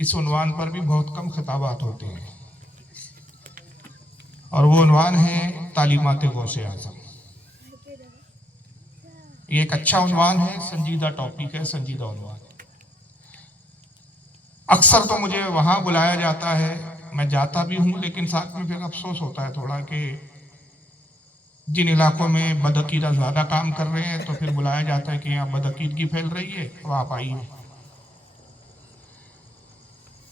اس عنوان پر بھی بہت کم خطابات ہوتے ہیں، اور وہ عنوان ہے تعلیمات غوث اعظم۔ یہ ایک اچھا عنوان ہے، سنجیدہ ٹاپک ہے، سنجیدہ عنوان ہے۔ اکثر تو مجھے وہاں بلایا جاتا ہے، میں جاتا بھی ہوں، لیکن ساتھ میں پھر افسوس ہوتا ہے تھوڑا کہ جن علاقوں میں بدعقیدہ زیادہ کام کر رہے ہیں تو پھر بلایا جاتا ہے کہ یہاں بدعقیدگی پھیل رہی ہے، اب آپ آئیے۔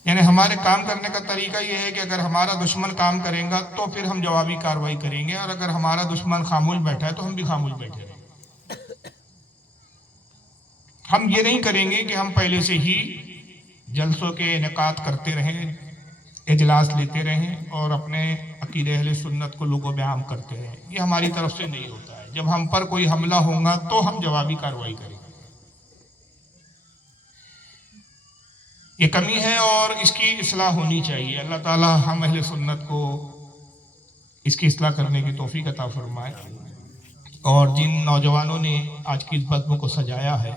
یعنی ہمارے کام کرنے کا طریقہ یہ ہے کہ اگر ہمارا دشمن کام کرے گا تو پھر ہم جوابی کارروائی کریں گے، اور اگر ہمارا دشمن خاموش بیٹھا ہے تو ہم بھی خاموش بیٹھے رہیں گے۔ ہم یہ نہیں کریں گے کہ ہم پہلے سے ہی جلسوں کے انعقاد کرتے رہیں، اجلاس لیتے رہیں اور اپنے عقیدہ اہل سنت کو لوگوں میں عام کرتے رہیں۔ یہ ہماری طرف سے نہیں ہوتا ہے۔ جب ہم پر کوئی حملہ ہوگا تو ہم جوابی کارروائی کریں گے۔ یہ کمی ہے اور اس کی اصلاح ہونی چاہیے۔ اللہ تعالی ہم اہل سنت کو اس کی اصلاح کرنے کی توفیق عطا فرمائے۔ اور جن نوجوانوں نے آج کی اس بزم کو سجایا ہے،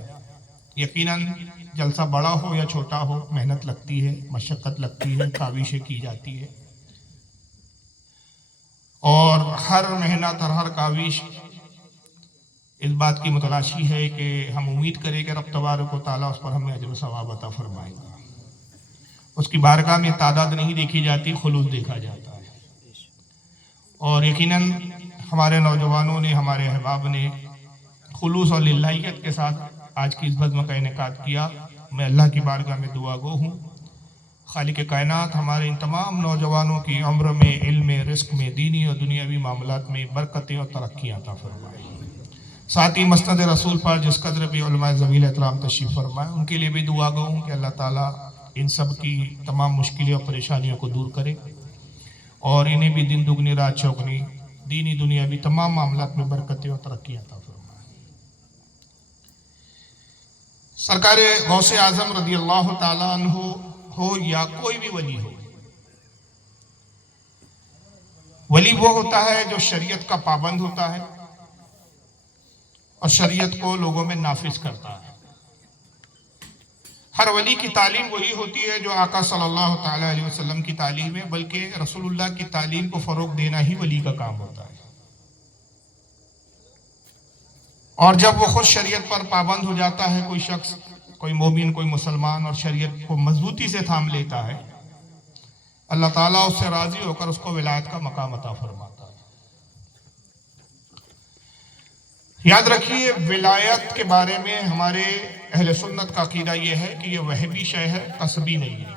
یقیناً جلسہ بڑا ہو یا چھوٹا ہو، محنت لگتی ہے، مشقت لگتی ہے، کاوشیں کی جاتی ہے، اور ہر محنت اور ہر کاوش اس بات کی متلاشی ہے کہ ہم امید کریں کہ رب تبارک و تعالیٰ اس پر ہمیں اجر و ثواب عطا فرمائے گا۔ اس کی بارگاہ میں تعداد نہیں دیکھی جاتی، خلوص دیکھا جاتا ہے۔ اور یقیناً ہمارے نوجوانوں نے، ہمارے احباب نے خلوص اور للہیت کے ساتھ آج کی اس بزم کا انعقاد کیا۔ میں اللہ کی بارگاہ میں دعا گو ہوں، خالق کائنات ہمارے ان تمام نوجوانوں کی عمر میں، علم میں، رزق میں، دینی اور دنیاوی معاملات میں برکتیں اور ترقیاں عطا فرمائے۔ ساتھ ہی مسند رسول پر جس قدر بھی علماء ذویل احترام تشریف فرمائے، ان کے لیے بھی دعا گو ہوں کہ اللہ تعالیٰ ان سب کی تمام مشکلیں اور پریشانیوں کو دور کرے اور انہیں بھی دن دگنی رات چوگنی دینی دنیاوی تمام معاملات میں برکتیں اور ترقیاں عطا فرمائے۔ سرکار غوث اعظم رضی اللہ تعالیٰ عنہ ہو یا کوئی بھی ولی ہو، ولی وہ ہوتا ہے جو شریعت کا پابند ہوتا ہے اور شریعت کو لوگوں میں نافذ کرتا ہے۔ ہر ولی کی تعلیم وہی ہوتی ہے جو آقا صلی اللہ تعالیٰ علیہ وسلم کی تعلیم ہے، بلکہ رسول اللہ کی تعلیم کو فروغ دینا ہی ولی کا کام ہوتا ہے۔ اور جب وہ خود شریعت پر پابند ہو جاتا ہے، کوئی شخص، کوئی مومن، کوئی مسلمان، اور شریعت کو مضبوطی سے تھام لیتا ہے، اللہ تعالیٰ اس سے راضی ہو کر اس کو ولایت کا مقام عطا فرماتا ہے۔ یاد رکھیے، ولایت کے بارے میں ہمارے اہل سنت کا عقیدہ یہ ہے کہ یہ وہبی شے ہے، قصبی نہیں ہے۔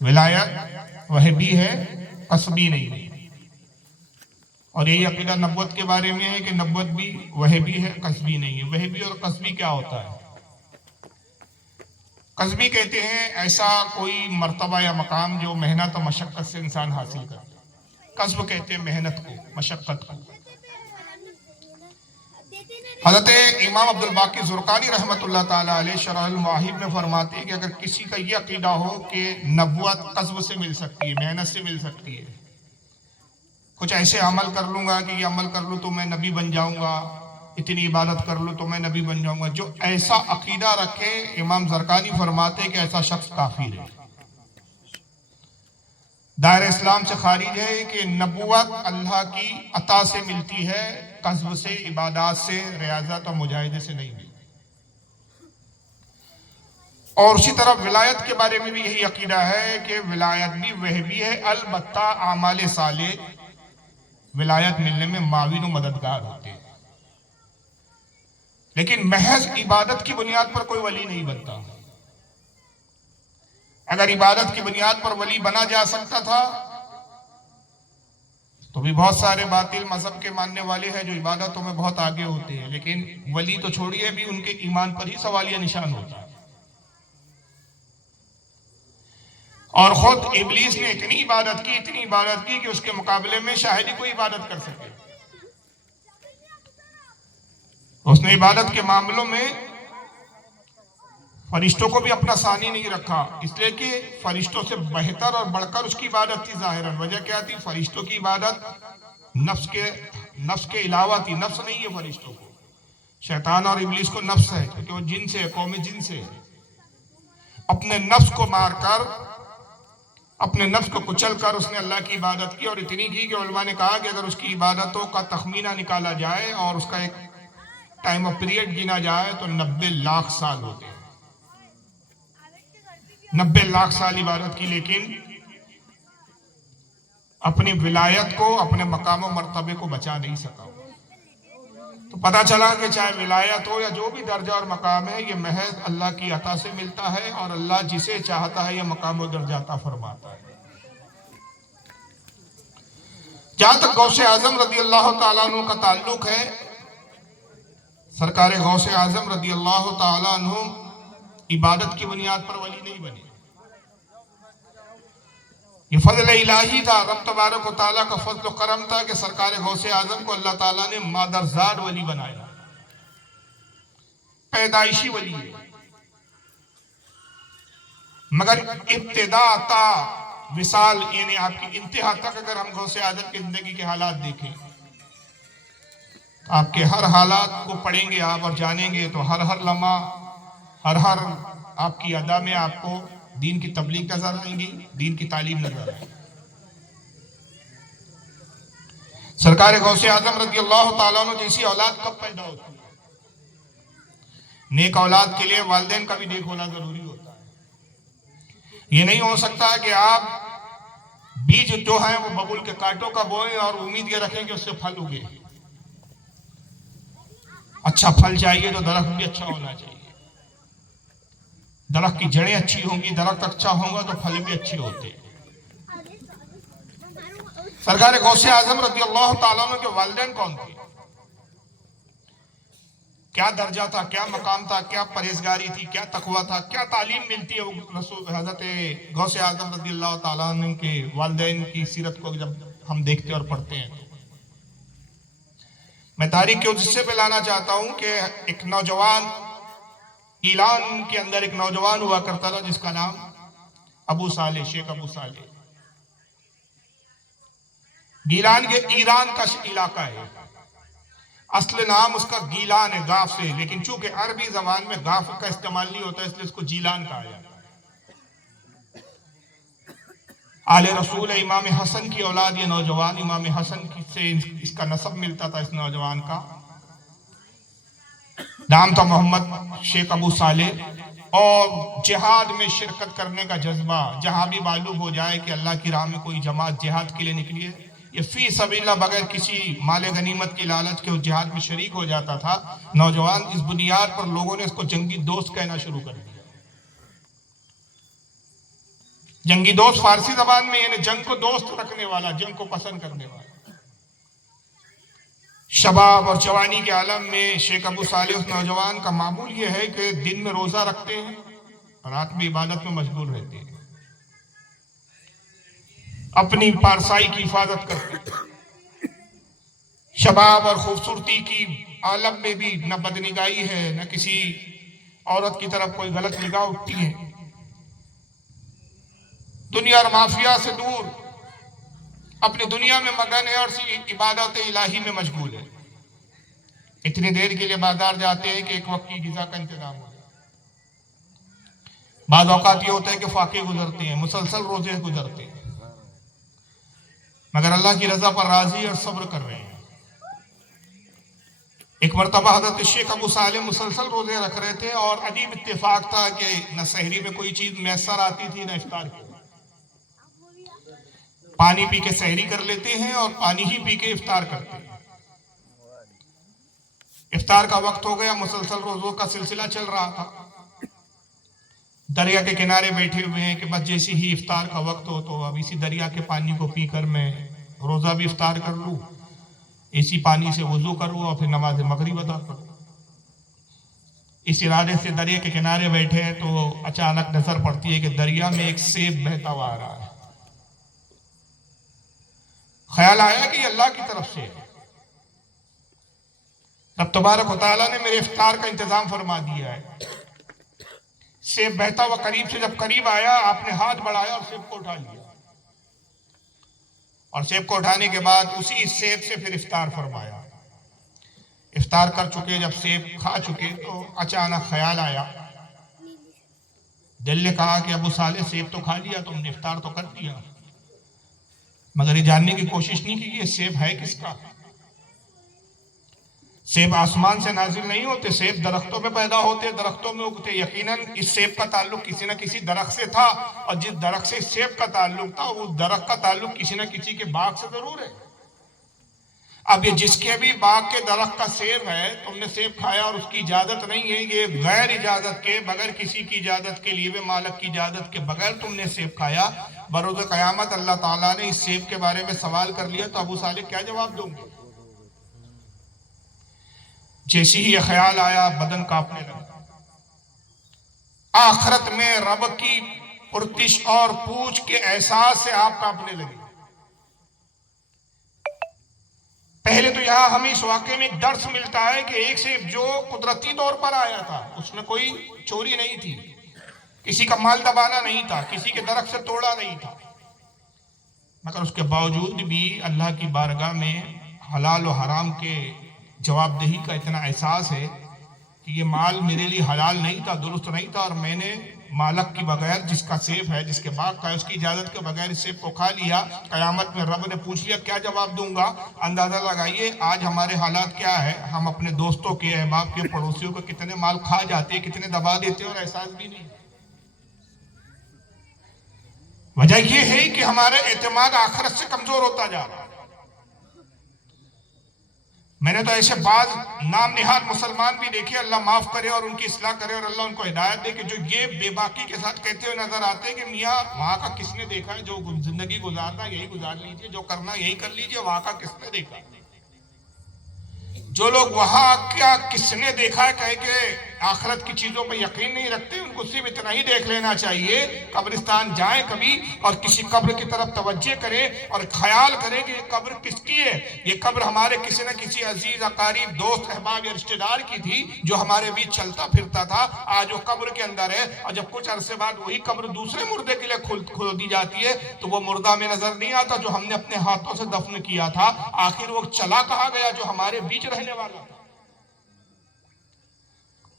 ولایت وہبی ہے، قصبی نہیں ہے۔ اور یہی عقیدہ نبوت کے بارے میں ہے کہ نبوت بھی وہبی ہے، قصبی نہیں ہے۔ وہبی اور قصبی کیا ہوتا ہے؟ قصبی کہتے ہیں ایسا کوئی مرتبہ یا مقام جو محنت اور مشقت سے انسان حاصل کرتا ہے۔ قصب کہتے ہیں محنت کو، مشقت کو۔ حضرت امام عبد الباقی زرقانی رحمۃ اللہ تعالیٰ علیہ شرح المواہب میں فرماتے ہیں کہ اگر کسی کا یہ عقیدہ ہو کہ نبوت قصب سے مل سکتی ہے، محنت سے مل سکتی ہے، کچھ ایسے عمل کر لوں گا کہ یہ عمل کر لوں تو میں نبی بن جاؤں گا، اتنی عبادت کر لوں تو میں نبی بن جاؤں گا، جو ایسا عقیدہ رکھے، امام زرقانی فرماتے ہیں کہ ایسا شخص کافر ہے، دائرہ اسلام سے خارج ہے، کہ نبوت اللہ کی عطا سے ملتی ہے، قصب سے، عبادات سے، ریاضت اور مجاہدے سے نہیں ملتی۔ اور اسی طرح ولایت کے بارے میں بھی یہی عقیدہ ہے کہ ولایت بھی وہبی ہے، البتہ اعمال صالح ولایت ملنے میں معاون و مددگار ہوتے ہیں، لیکن محض عبادت کی بنیاد پر کوئی ولی نہیں بنتا۔ اگر عبادت کی بنیاد پر ولی بنا جا سکتا تھا تو بھی بہت سارے باطل مذہب کے ماننے والے ہیں جو عبادتوں میں بہت آگے ہوتے ہیں، لیکن ولی تو چھوڑیے، بھی ان کے ایمان پر ہی سوالیہ نشان ہوتا ہے۔ اور خود ابلیس نے اتنی عبادت کی کہ اس کے مقابلے میں شاید ہی کوئی عبادت کر سکے۔ اس نے عبادت کے معاملوں میں فرشتوں کو بھی اپنا ثانی نہیں رکھا، اس لیے کہ فرشتوں سے بہتر اور بڑھ کر اس کی عبادت تھی ظاہراً۔ وجہ کیا تھی؟ فرشتوں کی عبادت نفس کے علاوہ تھی، نفس نہیں ہے فرشتوں کو، شیطان اور ابلیس کو نفس ہے، کیونکہ وہ جن سے ہے، قوم جن سے ہے۔ اپنے نفس کو مار کر، اپنے نفس کو کچل کر اس نے اللہ کی عبادت کی، اور اتنی کی کہ علماء نے کہا کہ اگر اس کی عبادتوں کا تخمینہ نکالا جائے اور اس کا ایک ٹائم آف پیریڈ گنا جائے تو 90 لاکھ سال ہوتے ہیں۔ 90 لاکھ سال عبادت کی، لیکن اپنی ولایت کو، اپنے مقام و مرتبے کو بچا نہیں سکا۔ تو پتہ چلا کہ چاہے ولایت ہو یا جو بھی درجہ اور مقام ہے، یہ محض اللہ کی عطا سے ملتا ہے، اور اللہ جسے چاہتا ہے یہ مقام و درجہ عطا فرماتا ہے۔ جہاں تک غوث اعظم رضی اللہ تعالیٰ عنہ کا تعلق ہے، سرکار غوث اعظم رضی اللہ تعالیٰ عنہ عبادت کی بنیاد پر ولی نہیں بنے۔ یہ فضل الہی تھا، رب تبارک و تعالیٰ کا فضل و کرم تھا کہ سرکار غوث اعظم کو اللہ تعالیٰ نے مادرزاد ولی بنایا، پیدائشی ولی ہے، مگر ابتدا تا وصال، یعنی آپ کی انتہا تک اگر ہم غوث اعظم کی زندگی کے حالات دیکھیں، آپ کے ہر حالات کو پڑھیں گے آپ اور جانیں گے تو ہر لمحہ، ہر آپ کی ادا میں آپ کو دین کی تبلیغ نظر آئیں گی، دین کی تعلیم نظر آئیں گی۔ سرکار غوث اعظم رضی اللہ تعالیٰ عنہ جیسی اولاد کب پیدا ہوتی ہے؟ نیک اولاد کے لیے والدین کا بھی دیکھ ہونا ضروری ہوتا ہے۔ یہ نہیں ہو سکتا کہ آپ بیج جو ہیں وہ ببول کے کانٹوں کا بوئیں اور امید یہ رکھیں کہ اس سے پھل اگے۔ اچھا پھل چاہیے تو درخت بھی اچھا ہونا چاہیے، درخت کی جڑیں اچھی ہوں گی، درخت اچھا ہوگا تو پھل بھی اچھے ہوتے ہیں۔ سرکار غوث اعظم رضی اللہ تعالیٰ عنہ کے والدین کون تھے؟ کیا درجہ تھا، کیا مقام تھا، کیا پرہیزگاری تھی، کیا تقوی تھا، کیا تعلیم ملتی ہے رسول حضرت غوث اعظم رضی اللہ تعالیٰ عنہ کے والدین کی سیرت کو جب ہم دیکھتے اور پڑھتے ہیں۔ میں تاریخ کے اس حصے پہ لانا چاہتا ہوں کہ ایک نوجوان، ایلان کے اندر ایک نوجوان ہوا کرتا تھا جس کا نام ابو صالح، شیخ ابو صالح۔ گیلان کے ایران کا علاقہ ہے، اصل نام اس کا گیلان ہے، گاف سے، لیکن چونکہ عربی زبان میں گاف کا استعمال نہیں ہوتا اس لیے اس کو جیلان کہا جاتا ہے۔ آل رسول امام حسن کی اولاد یہ نوجوان، امام حسن سے اس کا نسب ملتا تھا۔ اس نوجوان کا نام تھا محمد شیخ ابو صالح، اور جہاد میں شرکت کرنے کا جذبہ، جہاں بھی معلوم ہو جائے کہ اللہ کی راہ میں کوئی جماعت جہاد کے لیے نکلی ہے، یہ فی سبیل اللہ بغیر کسی مال غنیمت کی لالچ کے جہاد میں شریک ہو جاتا تھا۔ نوجوان اس بنیاد پر لوگوں نے اس کو جنگی دوست کہنا شروع کر دیا۔ جنگی دوست فارسی زبان میں یعنی جنگ کو دوست رکھنے والا، جنگ کو پسند کرنے والا۔ شباب اور جوانی کے عالم میں شیخ ابو صالح اس نوجوان کا معمول یہ ہے کہ دن میں روزہ رکھتے ہیں، رات میں عبادت میں مشغول رہتے ہیں، اپنی پارسائی کی حفاظت کرتے ہیں۔ شباب اور خوبصورتی کی عالم میں بھی نہ بدنگاہی ہے، نہ کسی عورت کی طرف کوئی غلط نگاہ اٹھتی ہے، دنیا اور مافیا سے دور اپنی دنیا میں مگن ہے اور عبادت الہی میں مشغول ہے۔ اتنی دیر کے لیے بازار جاتے ہیں کہ ایک وقت کی غذا کا انتظام ہو جائے۔ بعض اوقات یہ ہوتا ہے کہ فاقے گزرتے ہیں، مسلسل روزے گزرتے ہیں، مگر اللہ کی رضا پر راضی اور صبر کر رہے ہیں۔ ایک مرتبہ حضرت شیخ ابو صالح مسلسل روزے رکھ رہے تھے، اور عجیب اتفاق تھا کہ نہ سحری میں کوئی چیز میسر آتی تھی نہ افطار کی۔ پانی پی کے سحری کر لیتے ہیں اور پانی ہی پی کے افطار کرتے ہیں۔ افطار کا وقت ہو گیا، مسلسل روزوں کا سلسلہ چل رہا تھا۔ دریا کے کنارے بیٹھے ہوئے ہیں کہ بس جیسی ہی افطار کا وقت ہو تو اب اسی دریا کے پانی کو پی کر میں روزہ بھی افطار کر لوں، اسی پانی سے وضو کروں اور پھر نماز مغرب ادا کروں۔ اس ارادے سے دریا کے کنارے بیٹھے ہیں تو اچانک نظر پڑتی ہے کہ دریا میں ایک سیب بہتا ہوا آ رہا ہے۔ خیال آیا کہ یہ اللہ کی طرف سے ہے، رب تبارک و تعالیٰ نے میرے افطار کا انتظام فرما دیا ہے۔ سیب بہتا ہوا قریب سے جب قریب آیا، آپ نے ہاتھ بڑھایا اور سیب کو اٹھا لیا، اور سیب کو اٹھانے کے بعد اسی سیب سے پھر افطار فرمایا۔ افطار کر چکے، جب سیب کھا چکے تو اچانک خیال آیا دل نے کہا کہ ابو صالح سیب تو کھا لیا تم نے، افطار تو کر دیا، مگر یہ جاننے کی کوشش نہیں کی کہ یہ سیب ہے کس کا۔ سیب آسمان سے نازل نہیں ہوتے، سیب درختوں میں پیدا ہوتے، درختوں میں اگتے۔ یقیناً اس سیب کا تعلق کسی نہ کسی درخت سے تھا، اور جس درخت سے اس سیب کا تعلق تھا اس درخت کا تعلق کسی نہ کسی کے باغ سے ضرور ہے۔ اب یہ جس کے بھی باغ کے درخت کا سیب ہے، تم نے سیب کھایا اور اس کی اجازت نہیں ہے، یہ غیر اجازت کے، بغیر کسی کی اجازت کے، لیے مالک کی اجازت کے بغیر تم نے سیب کھایا، بروز قیامت اللہ تعالیٰ نے اس سیب کے بارے میں سوال کر لیا تو ابو صالح کیا جواب دوں گے؟ جیسی ہی یہ خیال آیا بدن کانپنے لگا، آخرت میں رب کی پرتش اور پوچھ کے احساس سے آپ کانپنے لگے۔ پہلے تو یہاں ہمیں اس واقعے میں ایک درس ملتا ہے کہ ایک سیب جو قدرتی طور پر آیا تھا، اس میں کوئی چوری نہیں تھی، کسی کا مال دبانا نہیں تھا، کسی کے درخت سے توڑا نہیں تھا، مگر اس کے باوجود بھی اللہ کی بارگاہ میں حلال و حرام کے جواب دہی کا اتنا احساس ہے کہ یہ مال میرے لیے حلال نہیں تھا، درست نہیں تھا، اور میں نے مالک کی بغیر، جس کا سیب ہے، جس کے باغ کا ہے، اس کی اجازت کے بغیر اس سیب کو کھا لیا۔ قیامت میں رب نے پوچھ لیا کیا جواب دوں گا؟ اندازہ لگائیے آج ہمارے حالات کیا ہے، ہم اپنے دوستوں کے، احباب کے، پڑوسیوں کو کتنے مال کھا جاتے، کتنے دبا دیتے اور احساس بھی نہیں۔ وجہ یہ ہے کہ ہمارا اعتماد آخرت سے کمزور ہوتا جا رہا ہے۔ میں نے تو ایسے بعض نام نہاد مسلمان بھی دیکھے، اللہ معاف کرے اور ان کی اصلاح کرے اور اللہ ان کو ہدایت دے، کہ جو یہ بے باکی کے ساتھ کہتے ہوئے نظر آتے ہیں کہ میاں وہاں کا کس نے دیکھا ہے، جو زندگی گزارنا یہی گزار لیجئے، جو کرنا یہی کر لیجئے، وہاں کا کس نے دیکھا۔ جو لوگ وہاں کیا کس نے دیکھا ہے کہے کہ آخرت کی چیزوں پہ یقین نہیں رکھتے، ان کو صرف اتنا ہی دیکھ لینا چاہیے، قبرستان جائیں کبھی اور کسی قبر کی طرف توجہ کریں اور خیال کریں کہ یہ قبر کس کی ہے، یہ قبر ہمارے کسی نہ کسی عزیز اقارب، دوست، احباب یا رشتہ دار کی تھی جو ہمارے بیچ چلتا پھرتا تھا، آج وہ قبر کے اندر ہے، اور جب کچھ عرصے بعد وہی قبر دوسرے مردے کے لیے کھول دی جاتی ہے تو وہ مردہ میں نظر نہیں آتا جو ہم نے اپنے ہاتھوں سے دفن کیا تھا، آخر وہ چلا کہا گیا جو ہمارے بیچ رہنے والا تھا۔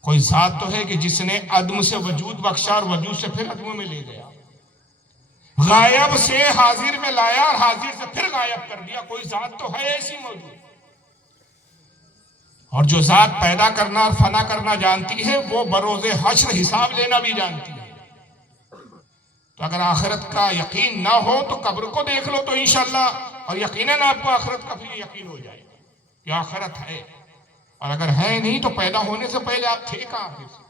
کوئی ذات تو ہے کہ جس نے عدم سے وجود بخشا اور وجود سے پھر عدم میں لے گیا، غائب سے حاضر میں لایا اور حاضر سے پھر غائب کر دیا، کوئی ذات تو ہے ایسی موجود۔ اور جو ذات پیدا کرنا اور فنا کرنا جانتی ہے وہ بروز حشر حساب لینا بھی جانتی ہے۔ تو اگر آخرت کا یقین نہ ہو تو قبر کو دیکھ لو تو انشاءاللہ، اور یقیناً آپ کو آخرت کا بھی یقین ہو جائے گا کہ آخرت ہے، اور اگر ہے نہیں تو پیدا ہونے سے پہلے آپ تھے کہاں پھر سے؟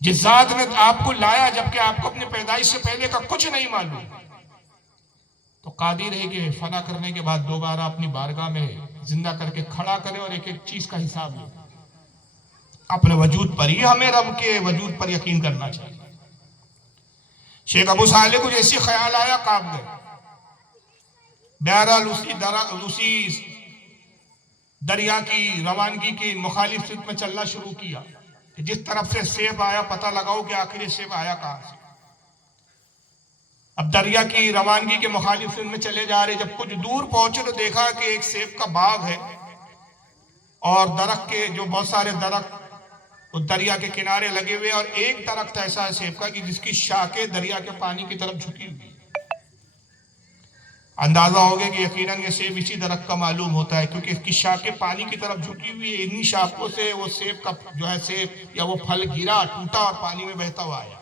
جس ذات نے آپ کو لایا جبکہ آپ کو اپنی پیدائش سے پہلے کا کچھ نہیں معلوم، تو قادر ہے کہ فنا کرنے کے بعد دوبارہ اپنی بارگاہ میں زندہ کر کے کھڑا کرے اور ایک ایک چیز کا حساب لے۔ اپنے وجود پر ہی ہمیں رب کے وجود پر یقین کرنا چاہیے۔ شیخ ابو صالح کو جیسی خیال آیا کانپ گئے۔ بہرحال اسی دریا کی روانگی کی مخالف سمت میں چلنا شروع کیا کہ جس طرف سے سیب آیا پتہ لگاؤ کہ آخر یہ سیب آیا کہاں سے۔ اب دریا کی روانگی کے مخالف سمت میں چلے جا رہے، جب کچھ دور پہنچے تو دیکھا کہ ایک سیب کا باغ ہے، اور درخت کے جو بہت سارے درخت اس دریا کے کنارے لگے ہوئے، اور ایک درخت ایسا ہے سیب کا کہ جس کی شاخیں دریا کے پانی کی طرف جھکی ہوئی۔ اندازہ ہوگا کہ یقیناً یہ سیب اسی درخت کا معلوم ہوتا ہے، کیونکہ اس کی شاخیں پانی کی طرف جھکی ہوئی ہے، انہی شاخوں سے وہ سیب کا جو ہے سیب یا وہ پھل گرا، ٹوٹا اور پانی میں بہتا ہوا آیا۔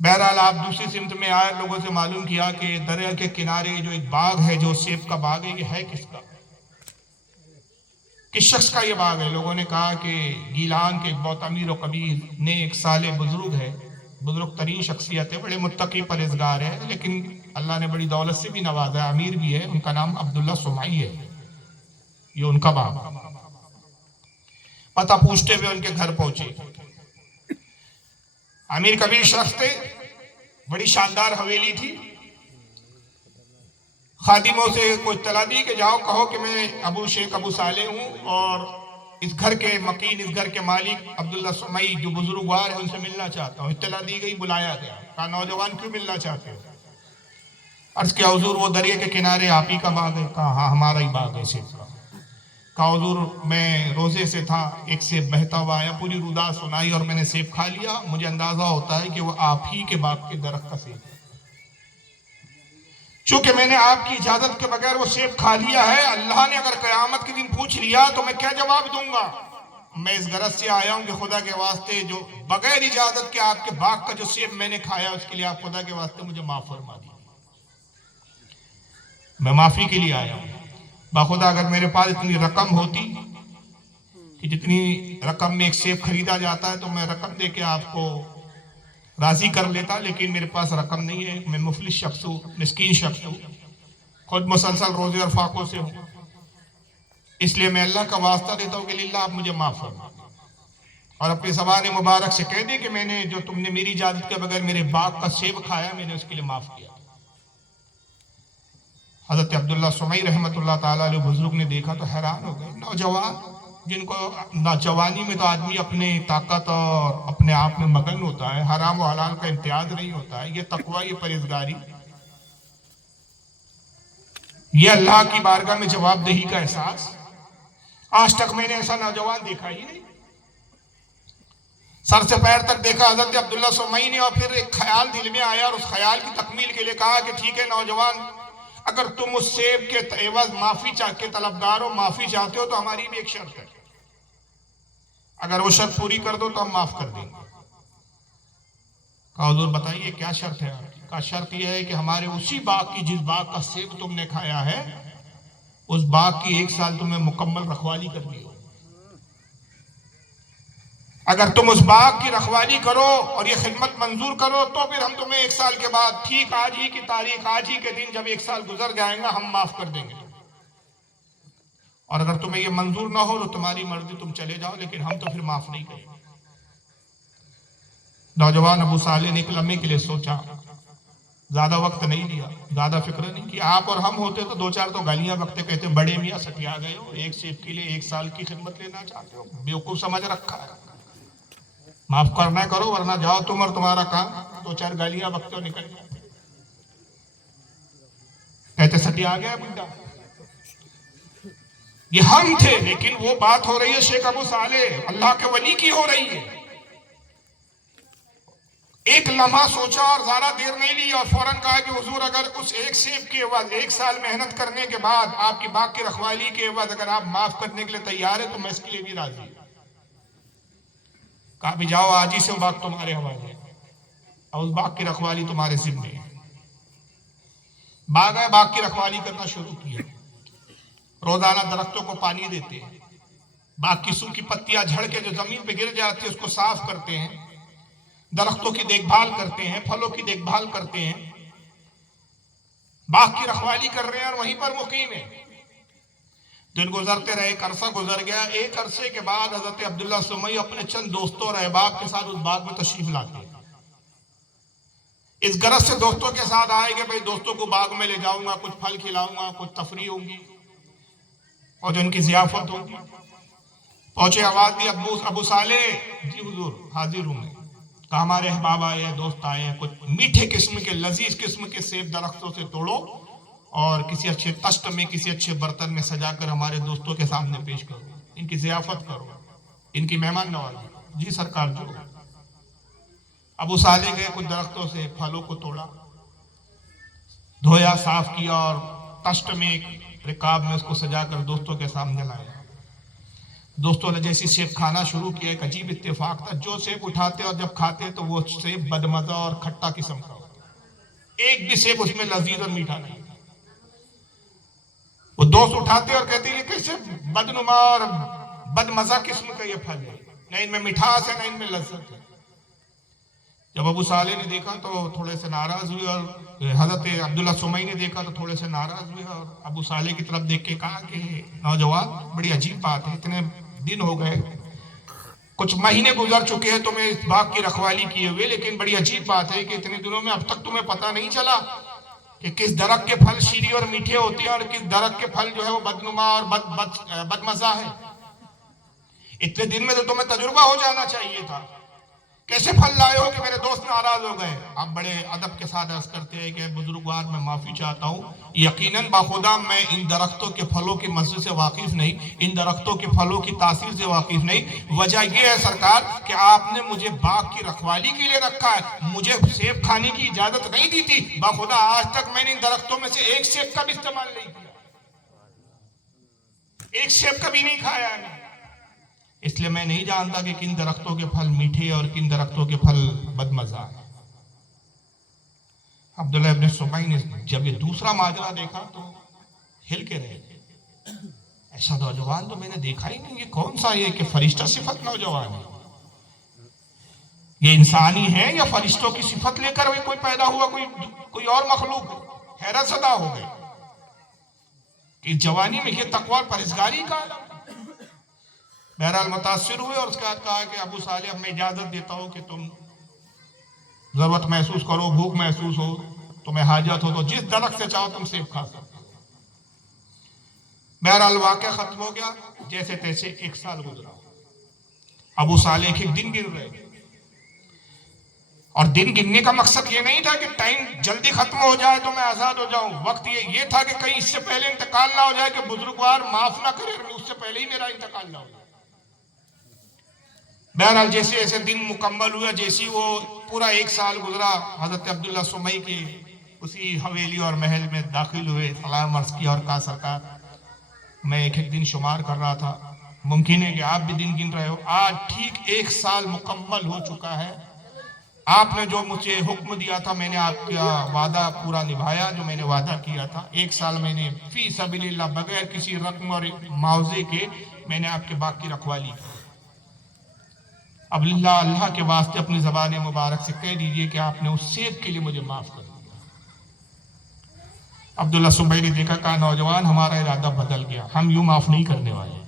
بہرحال آپ دوسری سمت میں آئے، لوگوں سے معلوم کیا کہ دریا کے کنارے جو ایک باغ ہے، جو سیب کا باغ ہے، یہ ہے کس کا، کس شخص کا یہ باغ ہے؟ لوگوں نے کہا کہ گیلان کے ایک بہت امیر و کبیر نیک صالح بزرگ ہے، بزرگ ترین شخصیت ہے، بڑے متقی پرہیزگار ہے، لیکن اللہ نے بڑی دولت سے بھی نوازا ہے، امیر بھی ہے، ان کا نام عبداللہ سمائی ہے، یہ ان کا باغ۔ پتہ پوچھتے ہوئے ان کے گھر پہنچے، امیر کبیر شخص تھے، بڑی شاندار حویلی تھی، خادموں سے کوئی اطلاع دی کہ جاؤ کہو کہ میں شیخ ابو صالح ہوں اور اس گھر کے مکین، اس گھر کے مالک عبداللہ سمائی جو بزرگوار ہے ان سے ملنا چاہتا ہوں۔ اطلاع دی گئی، بلایا گیا، کہا نوجوان کیوں ملنا چاہتے ہو؟ عرض کیا حضور وہ دریا کے کنارے آپ ہی کا باغ ہے؟ کہا ہاں ہمارا ہی باغ ہے سیب کا۔ کہا حضور میں روزے سے تھا، ایک سیب بہتا ہوا آیا، پوری رودا سنائی اور میں نے سیب کھا لیا، مجھے اندازہ ہوتا ہے کہ وہ آپ ہی کے باغ کے درخت کا سیب ہے، چونکہ میں نے آپ کی اجازت کے بغیر وہ سیب کھا لیا ہے، اللہ نے اگر قیامت کے دن پوچھ لیا تو میں کیا جواب دوں گا؟ میں اس غرض سے آیا ہوں کہ خدا کے واسطے جو بغیر اجازت کے آپ کے باغ کا جو سیب میں نے کھایا اس کے لیے آپ خدا کے واسطے مجھے معاف فرما دیجیے، میں معافی کے لیے آیا ہوں۔ باخدا اگر میرے پاس اتنی رقم ہوتی کہ جتنی رقم میں ایک سیب خریدا جاتا ہے تو میں رقم دے کے آپ کو راضی کر لیتا، لیکن میرے پاس رقم نہیں ہے، میں مفلس شخص ہوں، مسکین شخص ہوں، خود مسلسل روزے اور فاقوں سے ہوں، اس لیے میں اللہ کا واسطہ دیتا ہوں کہ اللہ آپ مجھے معاف فرما، اور اپنی زبان مبارک سے کہہ دیں کہ میں نے جو تم نے میری اجازت کے بغیر میرے باغ کا سیب کھایا میں نے اس کے لیے معاف کیا۔ حضرت عبداللہ سمعی رحمۃ اللہ تعالیٰ علیہ بزرگ نے دیکھا تو حیران ہو گئے، نوجوان جن کو نوجوانی میں تو آدمی اپنے طاقت اور اپنے آپ میں مگن ہوتا ہے، حرام و حلال کا امتیاز نہیں ہوتا ہے، یہ تقوی، یہ پرہیزگاری، یہ اللہ کی بارگاہ میں جواب دہی کا احساس، آج تک میں نے ایسا نوجوان دیکھا ہی نہیں۔ سر سے پیر تک دیکھا حضرت عبداللہ سمعی نے، اور پھر ایک خیال دل میں آیا اور اس خیال کی تکمیل کے لیے کہا کہ ٹھیک ہے نوجوان، اگر تم اس سیب کے عوض معافی کے طلبگار ہو، معافی چاہتے ہو تو ہماری بھی ایک شرط ہے، اگر وہ شرط پوری کر دو تو ہم معاف کر دیں گے۔ کہا حضور بتائیے کیا شرط ہے آپ کی؟ کہا شرط یہ ہے کہ ہمارے اسی باغ کی، جس باغ کا سیب تم نے کھایا ہے، اس باغ کی 1 سال تمہیں مکمل رکھوالی کرنی ہو، اگر تم اس باغ کی رکھوالی کرو اور یہ خدمت منظور کرو تو پھر ہم تمہیں 1 سال کے بعد، ٹھیک آج ہی کی تاریخ، آج ہی کے دن جب 1 سال گزر جائیں گا ہم معاف کر دیں گے، اور اگر تمہیں یہ منظور نہ ہو تو تمہاری مرضی، تم چلے جاؤ، لیکن ہم تو پھر معاف نہیں کریں گے۔ نوجوان ابو صالح نے ایک لمحے کے لیے سوچا، زیادہ وقت نہیں لیا، زیادہ فکر نہیں کی، آپ اور ہم ہوتے تو 2-4 تو گالیاں بکتے، کہتے بڑے میاں سٹیا گئے ہو، ایک سیب کے لیے 1 سال کی خدمت لینا چاہتے ہو، بیوقوف سمجھ رکھا ہے، معاف کرنا ہے کرو ورنہ جاؤ تم اور تمہارا کام، 2-4 گالیاں بکتے ہو نکل جاؤ، کہتے سٹیا گیا بڈھا۔ یہ ہم تھے، لیکن وہ بات ہو رہی ہے شیخ ابو صالح اللہ کے ولی کی ہو رہی ہے۔ ایک لمحہ سوچا اور زیادہ دیر نہیں لی اور فوراً کہا کہ حضور اگر اس ایک سیب کے عوض 1 سال محنت کرنے کے بعد آپ کی باغ کی رکھوالی کے عوض اگر آپ معاف کرنے کے لیے تیار ہیں تو میں اس کے لیے بھی راضی ہوں۔ کہا بھی جاؤ آج ہی سے وہ باغ تمہارے حوالے ہے اور اس باغ کی رکھوالی تمہارے ذمہ ہے۔ باغ ہے، باغ کی رکھوالی کرنا شروع کیا، روزانہ درختوں کو پانی دیتے ہیں، باغ کی سوکھی پتیاں جھڑ کے جو زمین پہ گر جاتی ہے اس کو صاف کرتے ہیں، درختوں کی دیکھ بھال کرتے ہیں، پھلوں کی دیکھ بھال کرتے ہیں، باغ کی رکھوالی کر رہے ہیں اور وہیں پر مقیم ہیں۔ دن گزرتے رہے، ایک عرصہ گزر گیا، ایک عرصے کے بعد حضرت عبداللہ سمعی اپنے چند دوستوں اور احباب کے ساتھ اس باغ میں تشریف لاتے ہیں۔ اس غرض سے دوستوں کے ساتھ آئے کہ بھئی دوستوں کو باغ میں لے جاؤں گا، کچھ پھل کھلاؤں گا، کچھ تفریح ہوگی اور جو ان کی ضیافت ہوگی۔ پہنچے، آواز دی ابو صالح، جی حضور حاضر ہوں میں۔ کہا ہمارے احباب آئے ہیں، دوست آئے ہیں، کچھ میٹھے قسم کے، لذیذ قسم کے سیب درختوں سے توڑو اور کسی اچھے تشت میں، کسی اچھے برتن میں سجا کر ہمارے دوستوں کے سامنے پیش کرو، ان کی ضیافت کرو، ان کی مہمان نوازی کرو۔ جی سرکار جو۔ ابو صالح گئے، کچھ درختوں سے پھلوں کو توڑا، دھویا، صاف کیا اور تشت میں ایک رکاب میں اس کو سجا کر دوستوں کے سامنے لایا۔ دوستوں نے جیسی سیب کھانا شروع کیا، ایک عجیب اتفاق تھا، جو سیب اٹھاتے اور جب کھاتے تو وہ سیب بدمزہ اور کھٹا قسم کا ہوتا، ایک بھی سیب اس میں لذیذ اور میٹھا نہیں تھا۔ وہ دوست اٹھاتے اور کہتے یہ کیسے بدنما اور بدمزہ قسم کا یہ پھل ہے، نہ ان میں مٹھاس ہے نہ ان میں لذت ہے۔ جب ابو صالح نے دیکھا تو تھوڑے سے ناراض ہوئے اور حضرت عبداللہ سمعی نے دیکھا تو تھوڑے سے ناراض ہوئے اور ابو صالح کی طرف دیکھ کے کہا کہ نوجوان بڑی عجیب بات ہے، اتنے دن ہو گئے، کچھ مہینے گزر چکے ہیں تمہیں اس باغ کی رکھوالی کیے ہوئے، لیکن بڑی عجیب بات ہے کہ اتنے دنوں میں اب تک تمہیں پتہ نہیں چلا کہ کس درخت کے پھل شیریں اور میٹھے ہوتے ہیں اور کس درخت کے پھل جو ہے وہ بدنما اور بدمزہ ہے۔ اتنے دن میں تو تمہیں تجربہ ہو جانا چاہیے تھا کیسے پھل لائے ہو کہ میرے دوست ناراض ہو گئے؟ آپ بڑے ادب کے ساتھ عرض کرتے ہیں کہ بزرگوار میں معافی چاہتا ہوں، یقیناً باخدا میں ان درختوں کے پھلوں کی مزے سے واقف نہیں، ان درختوں کے پھلوں کی تاثیر سے واقف نہیں۔ وجہ یہ ہے سرکار کہ آپ نے مجھے باغ کی رکھوالی کے لیے رکھا ہے، مجھے سیب کھانے کی اجازت نہیں دی تھی۔ باخدا آج تک میں نے ان درختوں میں سے ایک سیب کا بھی استعمال نہیں کیا، ایک سیب کا بھی نہیں کھایا ہے، اس لیے میں نہیں جانتا کہ کن درختوں کے پھل میٹھے اور کن درختوں کے پھل بدمزہ ہیں۔ عبداللہ ابن سبعی نے جب یہ دوسرا ماجرا دیکھا تو ہل کے رہے، ایسا نوجوان تو میں نے دیکھا ہی نہیں، یہ کون سا یہ کہ فرشتہ صفت نوجوان ہے، یہ انسانی ہے یا فرشتوں کی صفت لے کر کوئی پیدا ہوا، کوئی اور مخلوق ہے؟ حیرت زدہ ہو گئے کہ جوانی میں یہ تقوی اور پرہیزگاری کا عالم۔ بہرحال متاثر ہوئے اور اس کے بعد کہا کہ ابو صالح میں اجازت دیتا ہوں کہ تم ضرورت محسوس کرو، بھوک محسوس ہو، تمہیں حاجت ہو تو جس درخت سے چاہو تم سیب کھا سکتے۔ بہرحال واقعہ ختم ہو گیا، جیسے تیسے 1 سال گزرا، ابو صالح ایک دن گن رہے، اور دن گننے کا مقصد یہ نہیں تھا کہ ٹائم جلدی ختم ہو جائے تو میں آزاد ہو جاؤں، وقت یہ تھا کہ کہیں اس سے پہلے انتقال نہ ہو جائے کہ بزرگوار معاف نہ کرے، اس سے پہلے ہی میرا انتقال نہ ہو جائے۔ بہرحال جیسے ایسے دن مکمل ہوا، جیسی وہ پورا 1 سال گزرا، حضرت عبداللہ سبعی کی اسی حویلی اور محل میں داخل ہوئے، سلام عرض کیا اور کہا سرکار میں ایک دن شمار کر رہا تھا، ممکن ہے کہ آپ بھی دن گن رہے ہو، آج ٹھیک 1 سال مکمل ہو چکا ہے، آپ نے جو مجھے حکم دیا تھا میں نے آپ کا وعدہ پورا نبھایا، جو میں نے وعدہ کیا تھا، 1 سال میں نے فی سبیل اللہ بغیر کسی رقم اور معاوضے کے میں نے آپ کے باغ کی رکھوالی کی۔ اب اللہ کے واسطے اپنی زبان مبارک سے کہہ دیجئے کہ آپ نے اس سیب کے لیے مجھے معاف کر دیا۔ عبداللہ سبعی نے دیکھا، کہا نوجوان ہمارا ارادہ بدل گیا، ہم یوں معاف نہیں کرنے والے،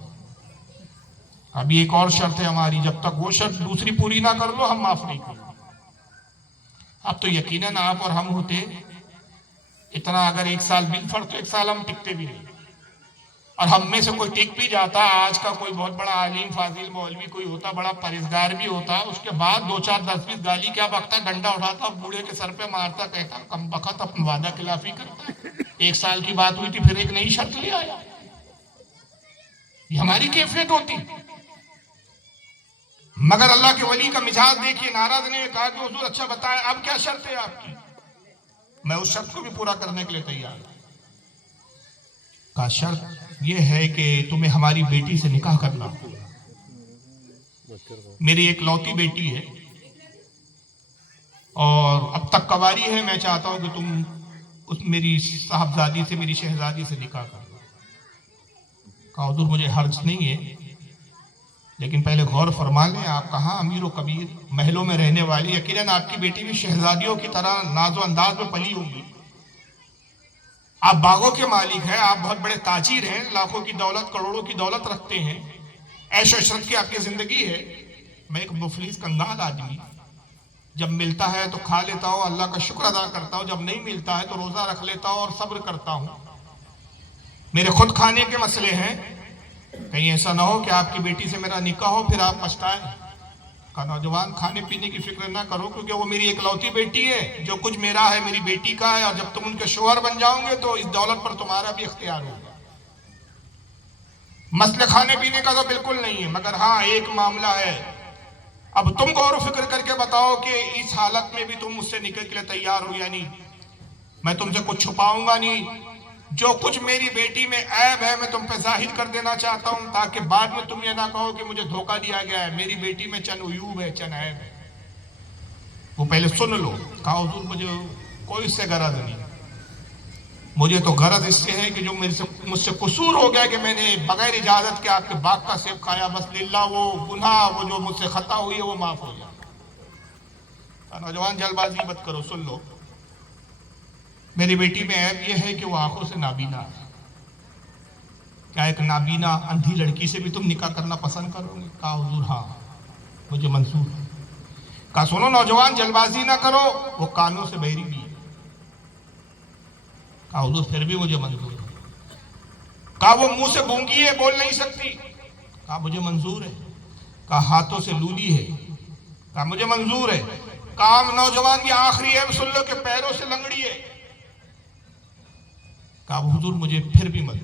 ابھی ایک اور شرط ہے ہماری، جب تک وہ شرط دوسری پوری نہ کر لو ہم معاف نہیں کریں۔ اب تو یقیناً آپ اور ہم ہوتے اتنا، اگر 1 سال مل فرق تو 1 سال ہم ٹکتے بھی نہیں، اور ہم میں سے کوئی ٹک بھی جاتا، آج کا کوئی بہت بڑا عالم فاضل مولوی کوئی ہوتا، بڑا پرہیزگار بھی ہوتا، اس کے بعد 2-4 10-20 گالی کیا بکتا، ڈنڈا اٹھاتا، بوڑھے کے سر پہ مارتا، کہتا کم بخت اپنے وعدہ خلافی کرتا ہے، 1 سال کی بات ہوئی تھی پھر ایک نئی شرط لے آیا، یہ ہماری کیفیت ہوتی۔ مگر اللہ کے ولی کا مزاج دیکھیے، ناراض نے کہا کہ حضور اچھا بتائیں اب کیا شرط ہے آپ کی؟ میں اس شرط کو بھی پورا کرنے کے لیے تیار ہوں۔ کہا شرط یہ ہے کہ تمہیں ہماری بیٹی سے نکاح کرنا ہوگا، میری ایک لوتی بیٹی ہے اور اب تک کنواری ہے، میں چاہتا ہوں کہ تم اس میری صاحبزادی سے، میری شہزادی سے نکاح کرنا۔ کہا حضور مجھے حرج نہیں ہے، لیکن پہلے غور فرما لیں، آپ کہاں امیر و کبیر محلوں میں رہنے والی، یقیناً آپ کی بیٹی بھی شہزادیوں کی طرح ناز و انداز میں پلی ہوگی، آپ باغوں کے مالک ہیں، آپ بہت بڑے تاجر ہیں، لاکھوں کی دولت کروڑوں کی دولت رکھتے ہیں، عیش و عشرت کی آپ کی زندگی ہے، میں ایک مفلس کنگال آدمی، جب ملتا ہے تو کھا لیتا ہوں، اللہ کا شکر ادا کرتا ہوں، جب نہیں ملتا ہے تو روزہ رکھ لیتا ہوں اور صبر کرتا ہوں، میرے خود کھانے کے مسئلے ہیں، کہیں ایسا نہ ہو کہ آپ کی بیٹی سے میرا نکاح ہو پھر آپ پچھتائیں۔ کہا نوجوان کھانے پینے کی فکر نہ کرو، کیونکہ وہ میری ایک لوتی بیٹی ہے، جو کچھ میرا ہے میری بیٹی کا ہے، اور جب تم ان کے شوہر بن جاؤ گے تو اس دولت پر تمہارا بھی اختیار ہوگا۔ مسئلہ کھانے پینے کا تو بالکل نہیں ہے، مگر ہاں ایک معاملہ ہے، اب تم غور و فکر کر کے بتاؤ کہ اس حالت میں بھی تم مجھ سے نکاح کے لیے تیار ہو یا نہیں؟ میں تم سے کچھ چھپاؤں گا نہیں، جو کچھ میری بیٹی میں عیب ہے میں تم پہ ظاہر کر دینا چاہتا ہوں، تاکہ بعد میں تم یہ نہ کہو کہ مجھے دھوکہ دیا گیا ہے، میری بیٹی میں چند عیوب ہے، چند عیب ہے، وہ پہلے سن لو۔ کہا حضور مجھے کوئی اس سے غرض نہیں، مجھے تو غرض اس سے ہے کہ جو مجھ سے قصور ہو گیا کہ میں نے بغیر اجازت کے آپ کے باغ کا سیب کھایا، بس للہ وہ گناہ، وہ جو مجھ سے خطا ہوئی ہے وہ معاف ہو جائے۔ نوجوان جلد بازی مت کرو، سن لو، میری بیٹی میں عیب یہ ہے کہ وہ آنکھوں سے نابینا ہے۔ کیا ایک نابینا اندھی لڑکی سے بھی تم نکاح کرنا پسند کرو گے؟ کہا حضور ہاں مجھے منظور ہے۔ کہا سنو نوجوان جلد بازی نہ کرو، وہ کانوں سے بہری بھی ہے۔ کہا حضور پھر بھی مجھے منظور ہے۔ کہا وہ منہ سے گونگی ہے، بول نہیں سکتی۔ کہا مجھے منظور ہے۔ کہا ہاتھوں سے لولی ہے۔ کہا مجھے منظور ہے. کہا نوجوان یہ آخری ہے سن لو کہ پیروں سے لنگڑی ہے. کہا حضور مجھے پھر بھی مت.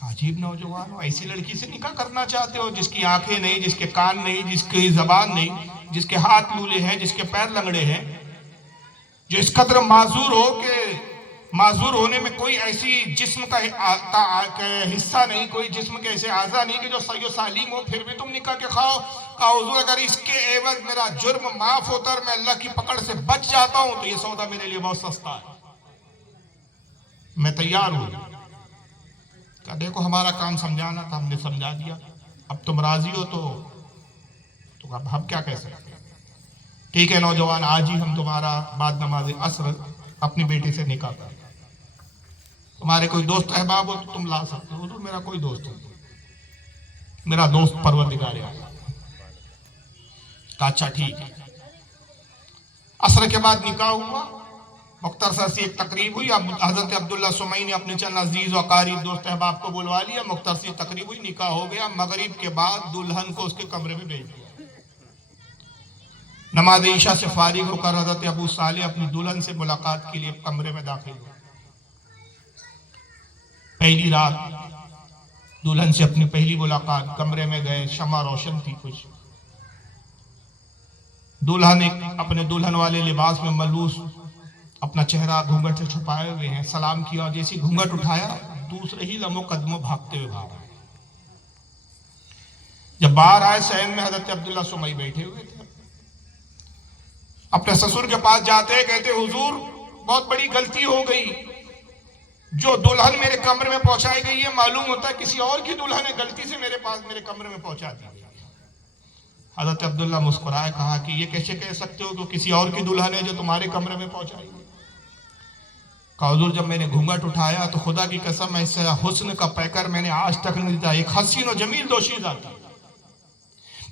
کہا عجیب نوجوان ہو, ایسی لڑکی سے نکاح کرنا چاہتے ہو جس کی آنکھیں نہیں, جس کے کان نہیں, جس کی زبان نہیں, جس کے ہاتھ لولے ہیں, جس کے پیر لنگڑے ہیں, جو اس قدر معذور ہو کہ معذور ہونے میں کوئی ایسی جسم کا حصہ نہیں, کوئی جسم کے ایسے اعضاء نہیں کہ جو صحیح و سالم ہو, پھر بھی تم نکاح کے خواہو. کہا حضور اگر اس کے عوض میرا جرم معاف ہوتا اور میں اللہ کی پکڑ سے بچ جاتا ہوں تو یہ سودا میرے لیے بہت سستا ہے, میں تیار ہوں. کہا دیکھو ہمارا کام سمجھانا تھا, ہم نے سمجھا دیا, اب تم راضی ہو تو اب ہم کیا کہہ سکتے ہیں. ٹھیک ہے نوجوان, آج ہی ہم تمہارا بعد نماز عصر اپنی بیٹی سے نکاح کر, تمہارے کوئی دوست احباب ہو تو تم لا سکتے ہو. حضور میرا کوئی دوست نہیں, میرا دوست پروردگار ہے. کہا اچھا ٹھیک ہے. عصر کے بعد نکاح ہوا, مختصر سی ایک تقریب ہوئی. حضرت عبداللہ سمئی نے اپنے چند عزیز و قریب دوست احباب کو بلوا لیا, مختصر سی تقریب ہوئی, نکاح ہو گیا. مغرب کے بعد دلہن کو اس کے کمرے میں بھیج دیا. نماز عشاء سے فارغ ہو کر حضرت ابو صالح اپنی دلہن سے ملاقات کے لیے کمرے میں داخل ہوئے. پہلی رات دلہن سے اپنی پہلی ملاقات, کمرے میں گئے, شمع روشن تھی کچھ. دلہن اپنے دلہن والے لباس میں ملبوس, اپنا چہرہ گھونگھٹ سے چھپائے ہوئے ہیں, سلام کیا, اور جیسی گھونگھٹ اٹھایا دوسرے ہی لمحوں قدموں بھاگتے ہوئے بھاگ آئے. جب باہر آئے صحن میں حضرت عبداللہ سمئی بیٹھے ہوئے تھے. اپنے سسر کے پاس جاتے کہتے حضور بہت بڑی غلطی ہو گئی, جو دلہن میرے کمرے میں پہنچائی گئی ہے معلوم ہوتا ہے کسی اور کی دلہن ہے, غلطی سے میرے پاس میرے کمرے میں پہنچا دی گئی. حضرت عبداللہ مسکرائے, کہا کہ یہ کیسے کہہ سکتے ہو کہ کسی اور کی دلہن ہے جو تمہارے کمرے میں پہنچائی گئی. کہا حضور جب میں نے گھونگھٹ اٹھایا تو خدا کی قسم ایسا حسن کا پیکر میں نے آج تک نہیں دیتا. ایک حسین و جمیل دوشیزہ تھی.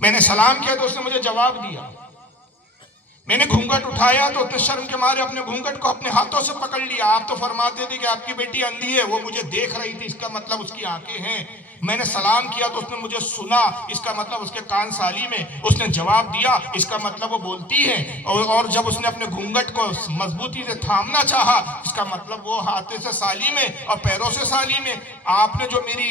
میں نے سلام کیا تو اس نے مجھے جواب دیا. میں نے گھونگھٹ اٹھایا تو اتنے شرم کے مارے اپنے گھونگھٹ کو اپنے ہاتھوں سے پکڑ لیا. آپ تو فرماتے تھے کہ آپ کی بیٹی اندھی ہے, وہ مجھے دیکھ رہی تھی, اس کا مطلب اس کی آنکھیں ہیں. میں نے سلام کیا تو اس نے مجھے سنا, اس کا مطلب اس کے کان سالم ہیں. اس نے جواب دیا, اس کا مطلب وہ بولتی ہے. اور جب اس نے اپنے گھونگھٹ کو مضبوطی سے تھامنا چاہا, اس کا مطلب وہ ہاتھے سے سالم ہے اور پیروں سے سالم ہے. آپ نے جو میری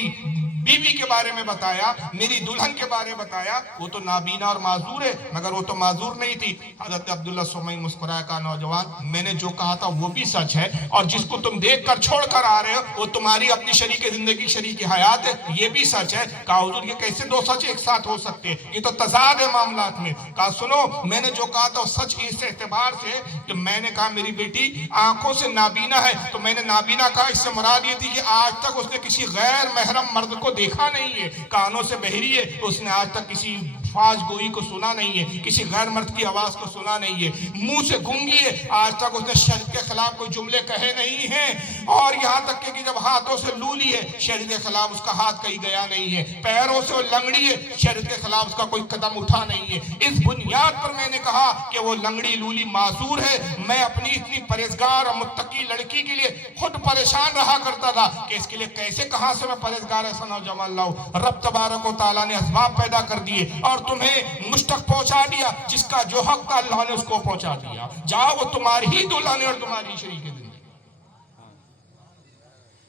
بیوی کے بارے میں بتایا, میری دلہن کے بارے میں بتایا, وہ تو نابینا اور معذور ہے, مگر وہ تو معذور نہیں تھی. حضرت عبداللہ سمئی مسکرایا, کہا نوجوان میں نے جو کہا تھا وہ بھی سچ ہے, اور جس کو تم دیکھ کر چھوڑ کر آ رہے ہو وہ تمہاری اپنی شریک زندگی شریک حیات ہے, یہ بھی سچ ہے. کہا حضور یہ کیسے دو سچ ایک ساتھ ہو سکتے ہیں, یہ تو تضاد ہے معاملات میں. کہا سنو میں نے جو کہا تھا وہ سچ اس اعتبار سے کہ میں نے کہا میری بیٹی آنکھوں سے نابینا ہے, تو میں نے نابینا کہا اس سے مراد یہ تھی کہ آج تک اس نے کسی غیر محرم مرد کو دیکھا نہیں ہے. کانوں سے بہری ہے, اس نے آج تک کسی فاش گوئی کو سنا نہیں ہے, کسی غیر مرد کی آواز کو سنا نہیں ہے. منہ سے گونگی ہے, آج تک اس نے شریعت کے خلاف کوئی جملے کہے نہیں ہیں. اور یہاں تک کہ جب ہاتھوں سے لولی ہے, شریعت کے خلاف اس کا ہاتھ کہیں گیا نہیں ہے. پیروں سے وہ لنگڑی ہے, شریعت کے خلاف اس کا کوئی قدم اٹھا نہیں ہے. اس بنیاد پر میں نے کہا کہ وہ لنگڑی لولی معذور ہے. میں اپنی اتنی پرہیزگار اور متقی لڑکی کے لیے خود پریشان رہا کرتا تھا کہ اس کے لیے کیسے کہاں سے میں پرہیزگار ایسا نوجوان لاؤں. رب تبارک و تعالیٰ نے اسباب پیدا کر دیے اور تمہیں مشتق پہنچا دیا, جس کا جو حق تھا اللہ نے اس کو پہنچا دیا. جاؤ وہ تمہاری ہی دلہن اور تمہاری شریک زندگی.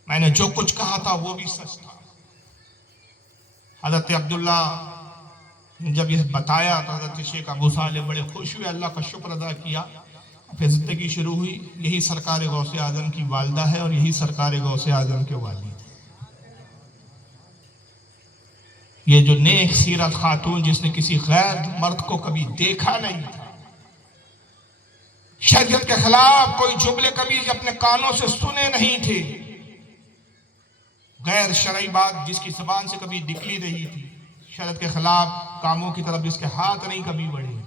میں نے جو کچھ کہا تھا وہ بھی سچ تھا. حضرت عبداللہ نے جب یہ بتایا تو حضرت شیخ ابو صالح بڑے خوش ہوئے, اللہ کا شکر ادا کیا. پھر زندگی شروع ہوئی. یہی سرکار غوث اعظم کی والدہ ہے اور یہی سرکار غوث اعظم کے والد. یہ جو نیک سیرت خاتون جس نے کسی غیر مرد کو کبھی دیکھا نہیں تھا, شریعت کے خلاف کوئی جملے کبھی اپنے کانوں سے سنے نہیں تھے, غیر شرعی بات جس کی زبان سے کبھی نکلی نہیں تھی, شریعت کے خلاف کاموں کی طرف جس کے ہاتھ نہیں کبھی بڑھے,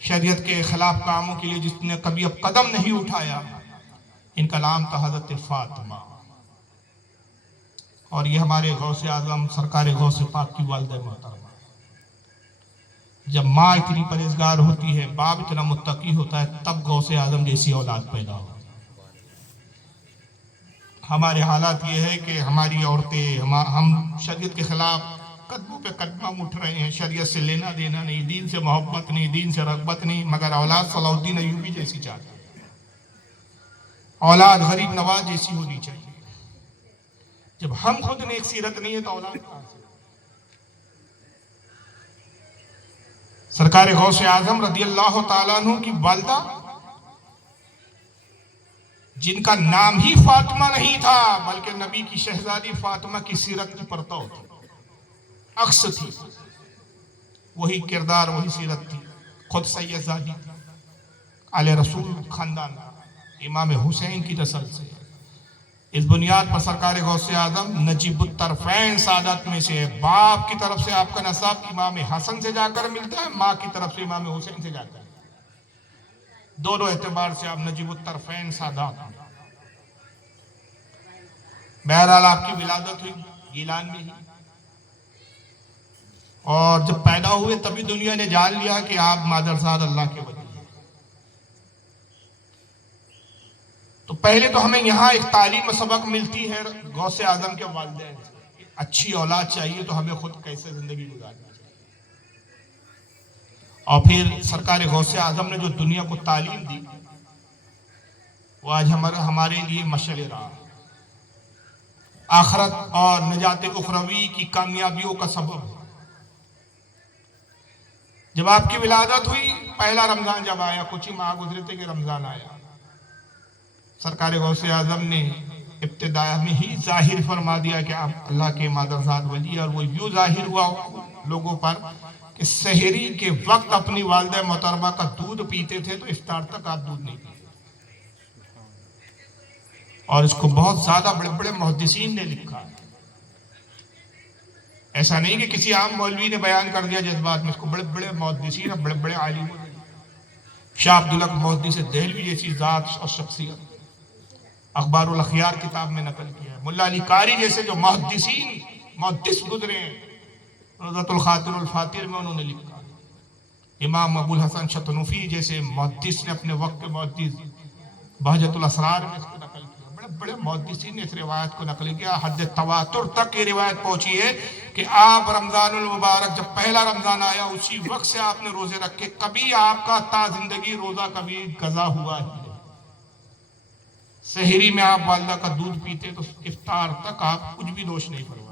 شریعت کے خلاف کاموں کے لیے جس نے کبھی اب قدم نہیں اٹھایا, ان کا نام تھا حضرت فاطمہ. اور یہ ہمارے غوث اعظم سرکار غوث پاک کی والدہ محترمہ. جب ماں اتنی پرہیزگار ہوتی ہے, باپ اتنا متقی ہوتا ہے, تب غوث اعظم جیسی اولاد پیدا ہوتی ہے. ہمارے حالات یہ ہے کہ ہماری عورتیں ہم شریعت کے خلاف قدموں پہ قدم اٹھ رہے ہیں، شریعت سے لینا دینا نہیں، دین سے محبت نہیں، دین سے رغبت نہیں، مگر اولاد صلاح الدین ایوبی جیسی چاہتے ہیں، اولاد غریب نواز جیسی ہونی چاہیے۔ جب ہم خود نیک سیرت نہیں ہے تو اولاد کہاں سے؟ سرکار غوث اعظم رضی اللہ تعالیٰ عنہ کی والدہ، جن کا نام ہی فاطمہ نہیں تھا بلکہ نبی کی شہزادی فاطمہ کی سیرت کی پرتو تھی، عکس تھی، وہی کردار وہی سیرت تھی، خود سید زادی تھی، آل رسول خاندان، امام حسین کی نسل سے۔ اس بنیاد پر سرکار غوث اعظم نجیب الطرفین سعادت میں سے ہے۔ باپ کی طرف سے آپ کا نسب امام حسن سے جا کر ملتا ہے، ماں کی طرف سے امام حسین سے جا کر، دونوں اعتبار سے آپ نجیب الطرفین سعادت ہیں۔ بہرحال آپ کی ولادت ہوئی گیلان میں ہی، اور جب پیدا ہوئے تبھی دنیا نے جان لیا کہ آپ مادرزاد اللہ کے ولی ہیں۔ تو پہلے تو ہمیں یہاں ایک تعلیم و سبق ملتی ہے غوث اعظم کے والدین سے، اچھی اولاد چاہیے تو ہمیں خود کیسے زندگی گزارنی چاہیے، اور پھر سرکار غوث اعظم نے جو دنیا کو تعلیم دی وہ آج ہمارے لیے مشعل راہ، آخرت اور نجات اخروی کی کامیابیوں کا سبب ہے۔ جب آپ کی ولادت ہوئی، پہلا رمضان جب آیا، کچھ ہی ماہ گزرے تھے کہ رمضان آیا، سرکار غوث اعظم نے ابتدا میں ہی ظاہر فرما دیا کہ آپ اللہ کے مادرزاد ولی، اور وہ یوں ظاہر ہوا لوگوں پر کہ سحری کے وقت اپنی والدہ محترمہ کا دودھ پیتے تھے تو افطار تک آپ دودھ نہیں پیتے، اور اس کو بہت زیادہ بڑے بڑے محدثین نے لکھا ہے، ایسا نہیں کہ کسی عام مولوی نے بیان کر دیا جذبات میں، اس کو بڑے بڑے محدثین اور بڑے بڑے عالموں نے، شاہ عبداللہ محدث دہلوی جیسی ذات اور شخصیت اخبار الاخیار کتاب میں نقل کیا ہے، ملا علی قاری جیسے جو محدث گزرے ہیں، روضۃ الخاطر الفاتر میں انہوں نے لکھا، امام ابو الحسن شطنوفی جیسے محدث نے اپنے وقت کے محدث بہجت الاسرار میں اس کو نقل کیا، بڑے بڑے محدثین نے اس روایت کو نقل کیا، حد تواتر تک یہ روایت پہنچی ہے کہ آپ رمضان المبارک جب پہلا رمضان آیا اسی وقت سے آپ نے روزے رکھے، کبھی آپ کا تا زندگی روزہ کبھی قضا ہوا ہی ہے۔ سحری میں آپ والدہ کا دودھ پیتے تو افطار تک آپ کچھ بھی نوش نہیں فرماتے۔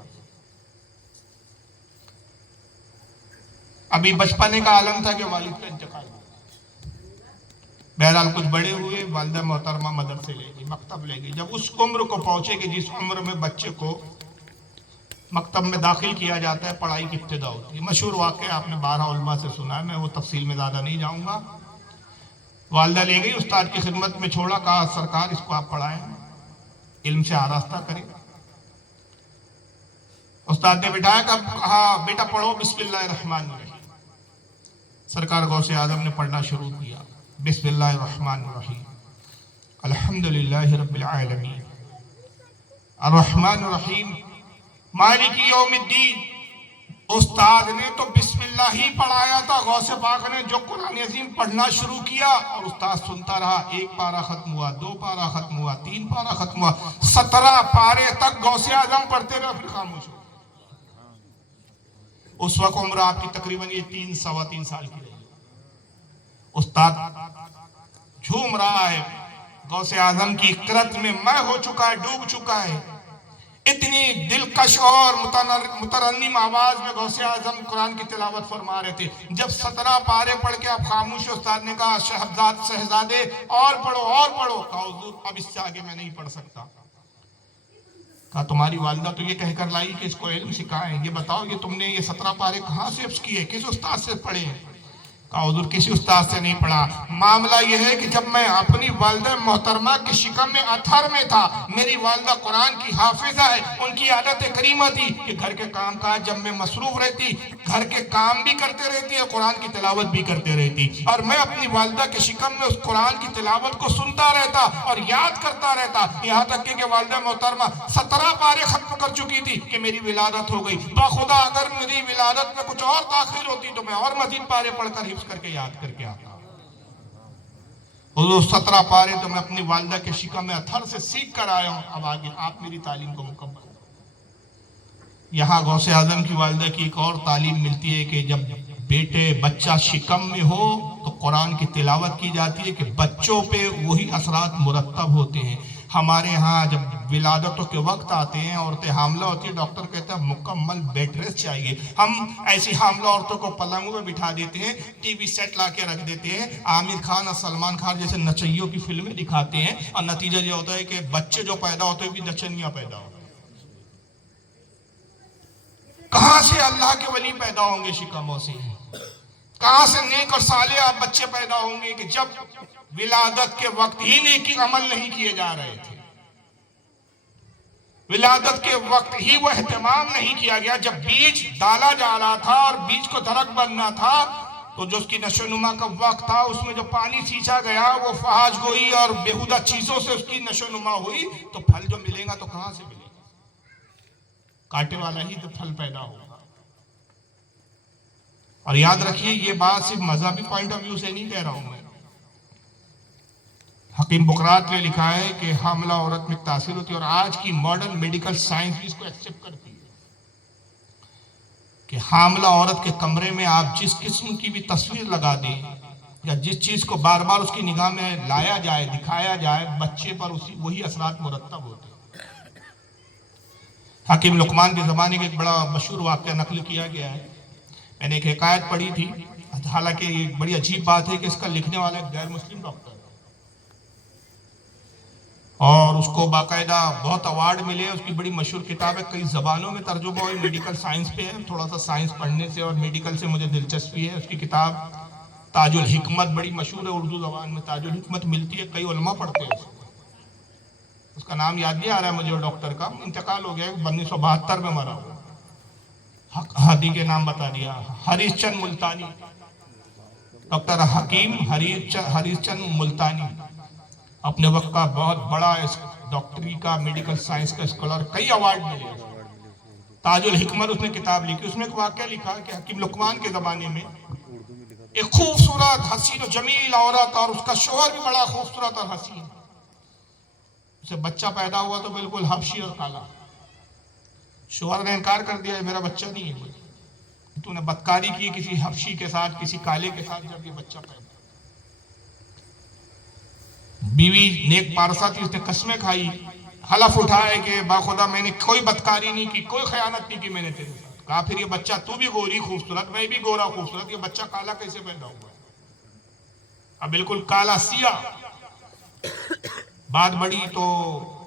ابھی بچپنے کا عالم تھا کہ والد کا انتقال ہوا، بہرحال کچھ بڑے ہوئے، والدہ محترمہ مدرسے لے گئی، مکتب لے گئی، جب اس عمر کو پہنچے کہ جس عمر میں بچے کو مکتب میں داخل کیا جاتا ہے، پڑھائی کی ابتدا ہوتی ہے، مشہور واقعہ آپ نے 12 علماء سے سنا ہے، میں وہ تفصیل میں زیادہ نہیں جاؤں گا۔ والدہ لے گئی، استاد کی خدمت میں چھوڑا، کہا سرکار اس کو آپ پڑھائیں، علم سے آراستہ کریں۔ استاد نے بٹھایا، کہا بیٹا پڑھو بسم اللہ الرحمن الرحیم۔ سرکار غوث اعظم نے پڑھنا شروع کیا، بسم اللہ الرحمن الرحیم، الحمدللہ رب العالمین الرحمن الرحیم مالک یوم الدین۔ استاد نے تو بسم اللہ ہی پڑھایا تھا، غوث پاک نے جو قرآن عظیم پڑھنا شروع کیا اور استاد سنتا رہا، 1 پارہ ختم ہوا، 2 پارہ ختم ہوا، 3 پارہ ختم ہوا، 17 پارے تک غوث اعظم پڑھتے رہے، پھر خاموش ہو۔ اس وقت عمر آپ کی تقریباً یہ 3 سال کی رہی۔ استاد جھوم رہا ہے، غوث اعظم کی قرت میں میں ہو چکا ہے، ڈوب چکا ہے، اتنی دلکش اور مترنم آواز میں غوث اعظم قرآن کی تلاوت فرما رہے تھے۔ جب 17 پارے پڑھ کے آپ خاموش، استاد نے کہا شہزادے اور پڑھو اور پڑھو، کہا حضور اب اس سے آگے میں نہیں پڑھ سکتا۔ کہا تمہاری والدہ تو یہ کہہ کر لائی کہ اس کو علم سکھائیں، یہ بتاؤ یہ تم نے یہ 17 پارے کہاں سے حفظ کیے، کس استاد سے پڑھے؟ کہا حضور کسی استاد سے نہیں پڑھا، معاملہ یہ ہے کہ جب میں اپنی والدہ محترمہ کے شکم میں اتھر میں تھا، میری والدہ قرآن کی حافظہ ہے، ان کی عادت کریمہ تھی کہ گھر کے کام کاج جب میں مصروف رہتی، گھر کے کام بھی کرتے رہتی ہے، قرآن کی تلاوت بھی کرتے رہتی، اور میں اپنی والدہ کے شکم میں اس قرآن کی تلاوت کو سنتا رہتا اور یاد کرتا رہتا، یہاں تک کہ والدہ محترمہ 17 پارے ختم کر چکی تھی کہ میری ولادت ہو گئی۔ باخدا اگر میری ولادت میں کچھ اور تاخیر ہوتی تو میں اور مزید پارے پڑھ کر حفظ کر کے یاد کر کے آتا۔ حضور 17 پارے تو میں اپنی والدہ کے شکم میں اتھر سے سیکھ کر آیا ہوں، اب آگے آپ میری تعلیم کو مکمل۔ یہاں غوث اعظم کی والدہ کی ایک اور تعلیم ملتی ہے کہ جب بچہ شکم میں ہو تو قرآن کی تلاوت کی جاتی ہے کہ بچوں پہ وہی اثرات مرتب ہوتے ہیں. ہمارے ہاں جب ولادتوں کے وقت آتے ہیں، عورتیں حاملہ ہوتی ہیں، ڈاکٹر کہتا ہے مکمل بیڈ ریسٹ چاہیے. ہم ایسی حاملہ عورتوں کو پلنگوں پہ بٹھا دیتے ہیں، ٹی وی سیٹ لا کے رکھ دیتے ہیں، عامر خان اور سلمان خان جیسے نچیوں کی فلمیں دکھاتے ہیں، اور نتیجہ یہ ہوتا ہے کہ بچے جو پیدا ہوتے ہیں بھی نچنیاں پیدا ہوتے ہیں. کہاں سے اللہ کے ولی پیدا ہوں گے شکموں سے؟ کہاں سے نیک اور صالح بچے پیدا ہوں گے کہ جب ولادت کے وقت ہی نیکی عمل نہیں کیے جا رہے تھے، ولادت کے وقت ہی وہ اہتمام نہیں کیا گیا. جب بیج ڈالا جا رہا تھا اور بیج کو درخت بننا تھا تو جو اس کی نشو نما کا وقت تھا، اس میں جو پانی سینچا گیا وہ فحش گوئی اور بیہودہ چیزوں سے اس کی نشو نما ہوئی، تو پھل جو ملے گا تو کہاں سے ملے گا؟ کاٹے والا ہی تو پھل پیدا ہوگا. اور یاد رکھیے یہ بات صرف مذہبی پوائنٹ آف ویو سے نہیں کہہ رہا ہوں میں. حکیم بقرات نے لکھا ہے کہ حاملہ عورت میں تاثیر ہوتی ہے، اور آج کی ماڈرن میڈیکل سائنس بھی اس کو ایکسپٹ کرتی ہے کہ حاملہ عورت کے کمرے میں آپ جس قسم کی بھی تصویر لگا دیں یا جس چیز کو بار بار اس کی نگاہ میں لایا جائے، دکھایا جائے، بچے پر وہی اثرات مرتب ہوتے ہیں. حکیم لقمان کے زمانے کے ایک بڑا مشہور واقعہ نقل کیا گیا ہے. میں نے ایک حکایت پڑھی تھی، حالانکہ یہ بڑی عجیب بات ہے کہ اس کا لکھنے والا ایک غیر مسلم ڈاکٹر ہے اور اس کو باقاعدہ بہت ایوارڈ ملے. اس کی بڑی مشہور کتاب ہے، کئی زبانوں میں ترجمہ ہوئی، میڈیکل سائنس پہ ہے. تھوڑا سا سائنس پڑھنے سے اور میڈیکل سے مجھے دلچسپی ہے. اس کی کتاب تاج الحکمت بڑی مشہور ہے، اردو زبان میں تاج الحکمت ملتی ہے، کئی علماء پڑھتے ہیں اس کا نام یاد نہیں آ رہا ہے مجھے. ڈاکٹر کا انتقال ہو گیا، 1972 میں مرا ہوا. ہادی کے نام بتا دیا، ہریش چند ملتانی، ڈاکٹر حکیم ہریش چند ملتانی، اپنے وقت کا بہت بڑا ڈاکٹری کا میڈیکل سائنس کا اسکالر، کئی ایوارڈ ملے. تاج الحکمت اس نے کتاب لکھی. اس میں ایک واقعہ لکھا کہ حکیم لقمان کے زمانے میں ایک خوبصورت حسین و جمیل عورت، اور اس کا شوہر بھی بڑا خوبصورت اور حسین. اسے بچہ پیدا ہوا تو بالکل حبشی اور کالا. شوہر نے انکار کر دیا، میرا بچہ نہیں ہے. تو نے بدکاری کی کسی حبشی کے ساتھ، کسی کالے کے ساتھ جب یہ بچہ پیدا. بیوی نیک پارسا تھی، اس نے قسمیں کھائی، حلف اٹھائے کہ باخدا میں نے کوئی بدکاری نہیں کی، کوئی خیانت نہیں کی میں نے تیرے ساتھ. کہا پھر یہ بچہ، تو بھی گوری خوبصورت، میں بھی گورا خوبصورت، یہ بچہ کالا کیسے پیدا ہوا؟ اب بالکل کالا سیاہ. بات بڑی تو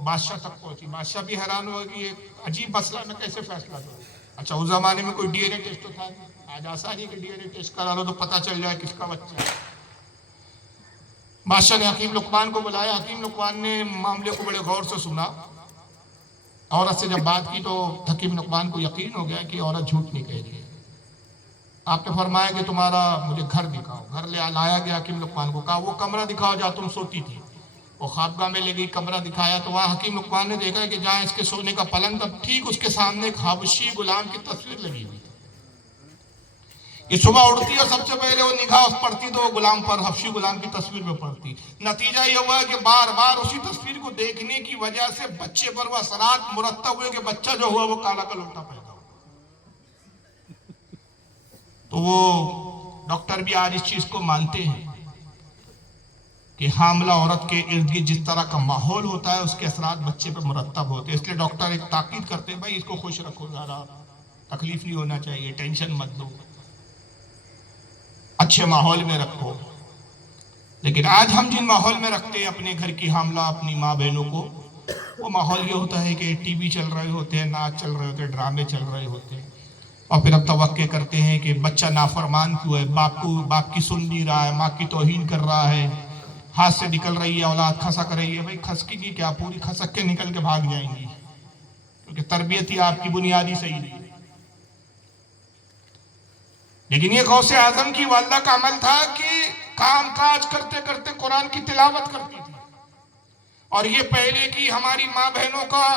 بادشاہ تک پہنچی. بادشاہ بھی حیران ہوا کہ یہ عجیب مسئلہ میں کیسے فیصلہ دوں. اچھا اس زمانے میں کوئی ڈی این اے ٹیسٹ تو تھا نہیں، آج آسانی کہ ڈی این اے ٹیسٹ کرا لو تو پتہ چل جائے کس کا بچہ ہے. بادشاہ نے حکیم لقمان کو بلایا. حکیم لقمان نے معاملے کو بڑے غور سے سنا. عورت سے جب بات کی تو حکیم لقمان کو یقین ہو گیا کہ عورت جھوٹ نہیں کہہ رہی ہے. آپ نے فرمایا کہ تمہارا مجھے گھر دکھاؤ. گھر لے لایا گیا. حکیم لقمان کو کہا وہ کمرہ دکھاؤ جہاں تم سوتی تھی. وہ خوابگاہ میں لے گئی، کمرہ دکھایا تو وہاں حکیم لقمان نے دیکھا کہ جہاں اس کے سونے کا پلنگ تھا ٹھیک اس کے سامنے ایک حبشی غلام کی تصویر لگی ہوئی. یہ صبح اٹھتی اور سب سے پہلے وہ نگاہ پڑتی تو وہ غلام پر، حبشی غلام کی تصویر میں پڑتی. نتیجہ یہ ہوا کہ بار بار اسی تصویر کو دیکھنے کی وجہ سے بچے پر وہ اثرات مرتب ہوئے کہ بچہ جو ہوا وہ کالا کلوٹا پیدا ہوا. تو وہ ڈاکٹر بھی آج اس چیز کو مانتے ہیں کہ حاملہ عورت کے ارد گرد جس طرح کا ماحول ہوتا ہے اس کے اثرات بچے پر مرتب ہوتے ہیں. اس لیے ڈاکٹر ایک تاکید کرتے ہیں بھائی اس کو خوش رکھو، زیادہ تکلیف نہیں ہونا چاہیے، ٹینشن مت دو، اچھے ماحول میں رکھو. لیکن آج ہم جن ماحول میں رکھتے ہیں اپنے گھر کی حاملہ اپنی ماں بہنوں کو، وہ ماحول یہ ہوتا ہے کہ ٹی وی چل رہے ہوتے ہیں، ناچ چل رہے ہوتے ہیں، ڈرامے چل رہے ہوتے ہیں، اور پھر اب توقع کرتے ہیں کہ بچہ نافرمان کیوں ہے، باپ کی سن نہیں رہا ہے، ماں کی توہین کر رہا ہے، ہاتھ سے نکل رہی ہے اولاد، کھسک رہی ہے. بھائی کھسکی کی کیا، پوری کھسک کے نکل کے بھاگ جائیں گی کیونکہ تربیت ہی آپ کی بنیادی صحیح نہیں. لیکن یہ غوث اعظم کی والدہ کا عمل تھا کہ کام کاج کرتے کرتے قرآن کی تلاوت کرتی تھی. اور یہ پہلے کی ہماری ماں بہنوں کا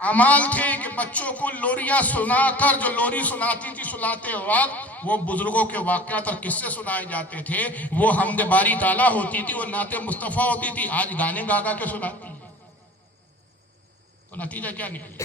اعمال تھے کہ بچوں کو لوریاں سنا کر، جو لوری سناتی تھی سناتے وقت وہ بزرگوں کے واقعات اور قصے سنائے جاتے تھے، وہ حمد باری تعالیٰ ہوتی تھی، وہ نعت مصطفیٰ ہوتی تھی. آج گانے گا گا کے سناتی ہے تو نتیجہ کیا نکلے؟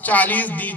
40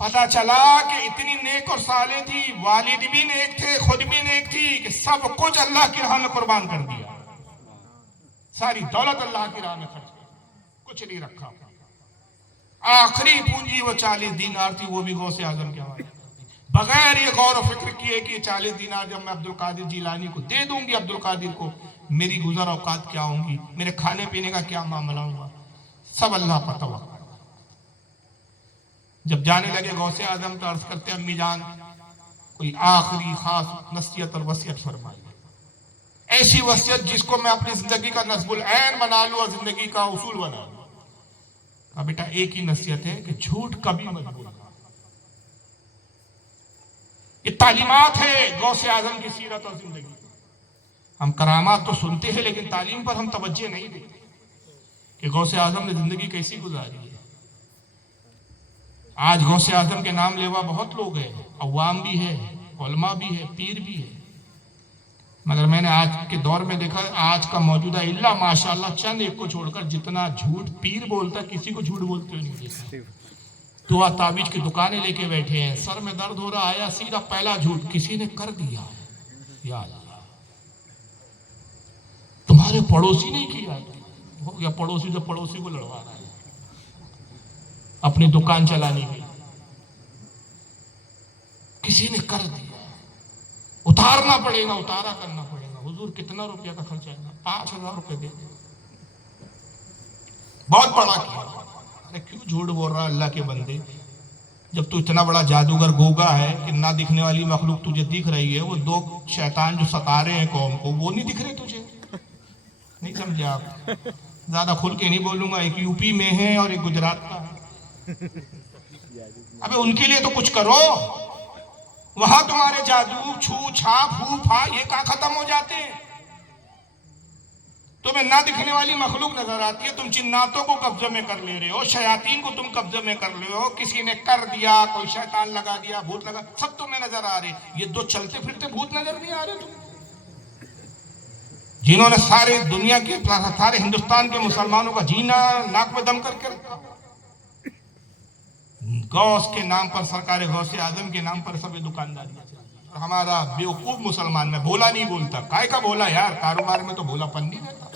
پتا چلا کہ اتنی نیک اور صالح تھی، والد بھی نیک تھے، خود بھی نیک تھی، کہ سب کچھ اللہ کی راہ میں قربان کر دیا، ساری دولت اللہ کی راہ میں خرچ کر دیا، کچھ نہیں رکھا۔ آخری پونجی وہ 40 دینار تھی، وہ بھی غوث اعظم کے حوالے، بغیر یہ غور و فکر کیے کہ 40 دینار جب میں عبد القادر جیلانی کو دے دوں گی، عبد القادر کو میری گزر اوقات کیا ہوں گی، میرے کھانے پینے کا کیا معاملہ ہوگا، سب اللہ پر توقع۔ جب جانے لگے غوث اعظم تو عرض کرتے امی جان کوئی آخری خاص نصیحت اور وصیت فرمائیے، ایسی وصیت جس کو میں اپنی زندگی کا نصب العین بنا لوں اور زندگی کا اصول بنا لوں۔ کہا بیٹا ایک ہی نصیحت ہے کہ جھوٹ کبھی مت بولنا۔ یہ تعلیمات ہے غوث اعظم کی سیرت اور زندگی۔ ہم کرامات تو سنتے ہیں لیکن تعلیم پر ہم توجہ نہیں دیتے کہ غوث اعظم نے زندگی کیسی گزاری ہے۔ آج غوث اعظم کے نام لیوا بہت لوگ ہیں، عوام بھی ہے، علماء بھی ہے، پیر بھی ہے، مگر میں نے آج کے دور میں دیکھا آج کا موجودہ اللہ ماشاءاللہ چند ایک کو چھوڑ کر جتنا جھوٹ پیر بولتا کسی کو جھوٹ بولتے ہوئے نہیں دیکھا۔ دعا تعویذ کی دکانیں لے کے بیٹھے ہیں، سر میں درد ہو رہا آیا سیدھا پہلا جھوٹ کسی نے کر دیا ہے، یا اللہ تمہارے پڑوسی نے کیا، ہو گیا پڑوسی سے پڑوسی کو لڑوا رہا ہے اپنی دکان چلانے کی، کسی نے کر دیا، اتارنا پڑے گا، اتارا کرنا پڑے گا۔ حضور کتنا روپیہ کا خرچ آئے گا؟ 5000 روپے دے دیں، بہت بڑا کیا۔ ارے کیوں جھوٹ بول رہا اللہ کے بندے، جب تو اتنا بڑا جادوگر گوگا ہے کہ نہ دکھنے والی مخلوق تجھے دکھ رہی ہے، وہ 2 شیطان جو ستا رہے ہیں قوم کو وہ نہیں دکھ رہے تجھے؟ نہیں سمجھے آپ؟ زیادہ کھل کے نہیں بولوں گا، ایک یو پی میں ہے اور ایک گجرات کا ہے۔ ابے ان کے لیے تو کچھ کرو، وہاں تمہارے جادو چھو چھا پھو پھا یہ کہاں ختم ہو جاتے ہیں؟ تمہیں نہ دکھنے والی مخلوق نظر آتی ہے، تم جناتوں کو قبضے میں کر لے رہے ہو، شیاطین کو تم قبضے میں کر لے ہو، کسی نے کر دیا، کوئی شیطان لگا دیا، بھوت لگا، سب تمہیں نظر آ رہے۔ یہ 2 چلتے پھرتے بھوت نظر نہیں آ رہے تم، جنہوں نے سارے دنیا کے سارے ہندوستان کے مسلمانوں کا جینا ناک میں دم کر کے رکھا۔ غوث کے نام پر، سرکار غوث اعظم کے نام پر سب دکانداری، اور ہمارا بیوقوف مسلمان، میں بولا نہیں بولتا، کائے کا بولا یار، کاروبار میں تو بولا پن نہیں رہتا،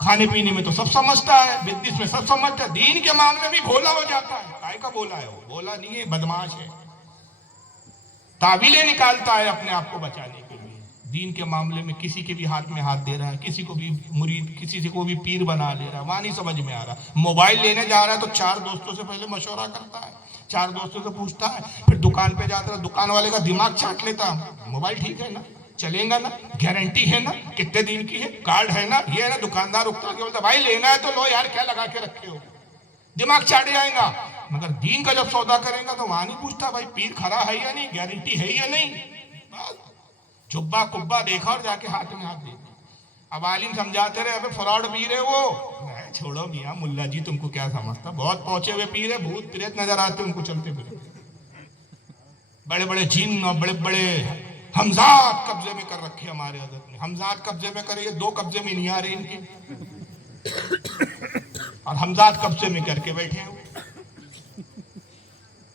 کھانے پینے میں تو سب سمجھتا ہے، بزنس میں سب سمجھتا ہے، دین کے معاملے میں بھی بھولا ہو جاتا ہے۔ کائے کا بولا ہے وہ؟ بولا نہیں ہے، بدماش ہے، تعویلیں نکالتا ہے اپنے آپ کو بچانے کے لیے، دین کے معاملے میں کسی کے بھی ہاتھ میں ہاتھ دے رہا ہے، کسی کو بھی مرید، کسی سے کو بھی پیر بنا لے رہا ہے، وہاں نہیں سمجھ میں آ رہا۔ موبائل لینے جا رہا ہے تو 4 دوستوں سے پہلے مشورہ کرتا ہے، 4 دوستوں سے پوچھتا ہے، پھر دکان پہ جاتا ہے، دکان والے کا دماغ چاٹ لیتا، موبائل ٹھیک ہے نا، چلیں گا نا، گارنٹی ہے نا، کتنے دن کی ہے، کارڈ ہے نا، یہ ہے نا۔ دکاندار اکتا کے بولتا بھائی لینا ہے تو لو یار، کیا لگا کے رکھے ہو، دماغ چاٹے جائیں گا۔ مگر دین کا جب سودا کریں گا تو وہاں نہیں پوچھتا بھائی پیر کھڑا ہے یا نہیں، گارنٹی ہے یا نہیں، جبا کبا دیکھا اور جا کے ہاتھ میں ہاتھ دے دیا۔ اب عالم سمجھاتے رہے ابے فراڈ پیر ہے وہ، چھوڑو میاں ملا جی تم کو کیا سمجھتا، بہت پہنچے ہوئے پیر ہے، بھوت پریت نظر آتے ان کو چلتے پھرتے، بڑے بڑے جن اور بڑے بڑے حمزات قبضے میں کر رکھے ہمارے حضرت نے، حمزات قبضے میں کرے، یہ 2 قبضے میں نہیں آ رہے ان کے، اور حمزات قبضے میں کر کے بیٹھے ہیں۔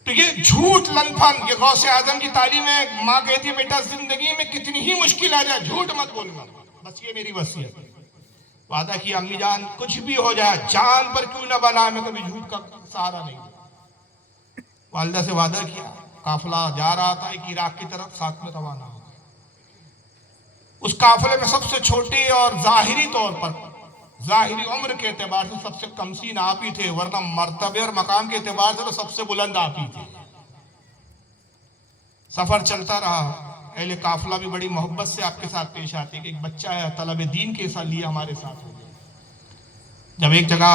تو یہ جھوٹ لن پھن، یہ غوث اعظم کی تعلیم ہے۔ ماں کہتی بیٹا زندگی میں کتنی ہی مشکل آ جائے جھوٹ مت بولنا، بس یہ میری وصیت ہے۔ وعدہ کیا امی جان کچھ بھی ہو جائے جان پر کیوں نہ بنا، میں کبھی جھوٹ کا سہارا نہیں دوں۔ والدہ سے وعدہ کیا، قافلہ جا رہا تھا ایک عراق کی طرف، ساتھ میں روانہ ہو گئے۔ اس قافلے میں سب سے چھوٹے اور ظاہری طور پر، ظاہری عمر کے اعتبار سے سب سے کم سین آپ ہی تھے، ورنہ مرتبے اور مقام کے اعتبار سے تو سب سے بلند آپ ہی تھے۔ سفر چلتا رہا، اہل قافلہ بھی بڑی محبت سے آپ کے ساتھ پیش آتے کہ ایک بچہ ہے طلب دین کے ساتھ لیے ہمارے ساتھ ہو گیا۔ جب ایک جگہ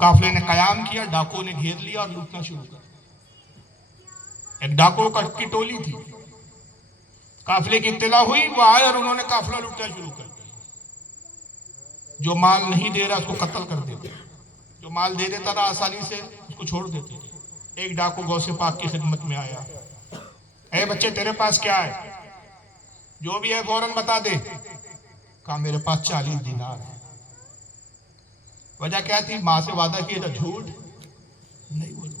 قافلے نے قیام کیا، ڈاکو نے گھیر لیا اور لوٹنا شروع کر دیا۔ ایک ڈاکو کی ٹولی تھی، قافلے کی اطلاع ہوئی، وہ آئے اور انہوں نے قافلہ لوٹنا شروع کر دیا۔ جو مال نہیں دے رہا اس کو قتل کر دیتے، جو مال دے دیتا تھا آسانی سے اس کو چھوڑ دیتے تھے۔ ایک ڈاکو غوث پاک کی خدمت میں آیا، اے بچے تیرے پاس کیا ہے؟ جو بھی ہے فوراً بتا دے۔ کہا میرے پاس 40 دینار ہے۔ وجہ کیا تھی؟ ماں سے وعدہ کیا تھا، جھوٹ نہیں بولوں۔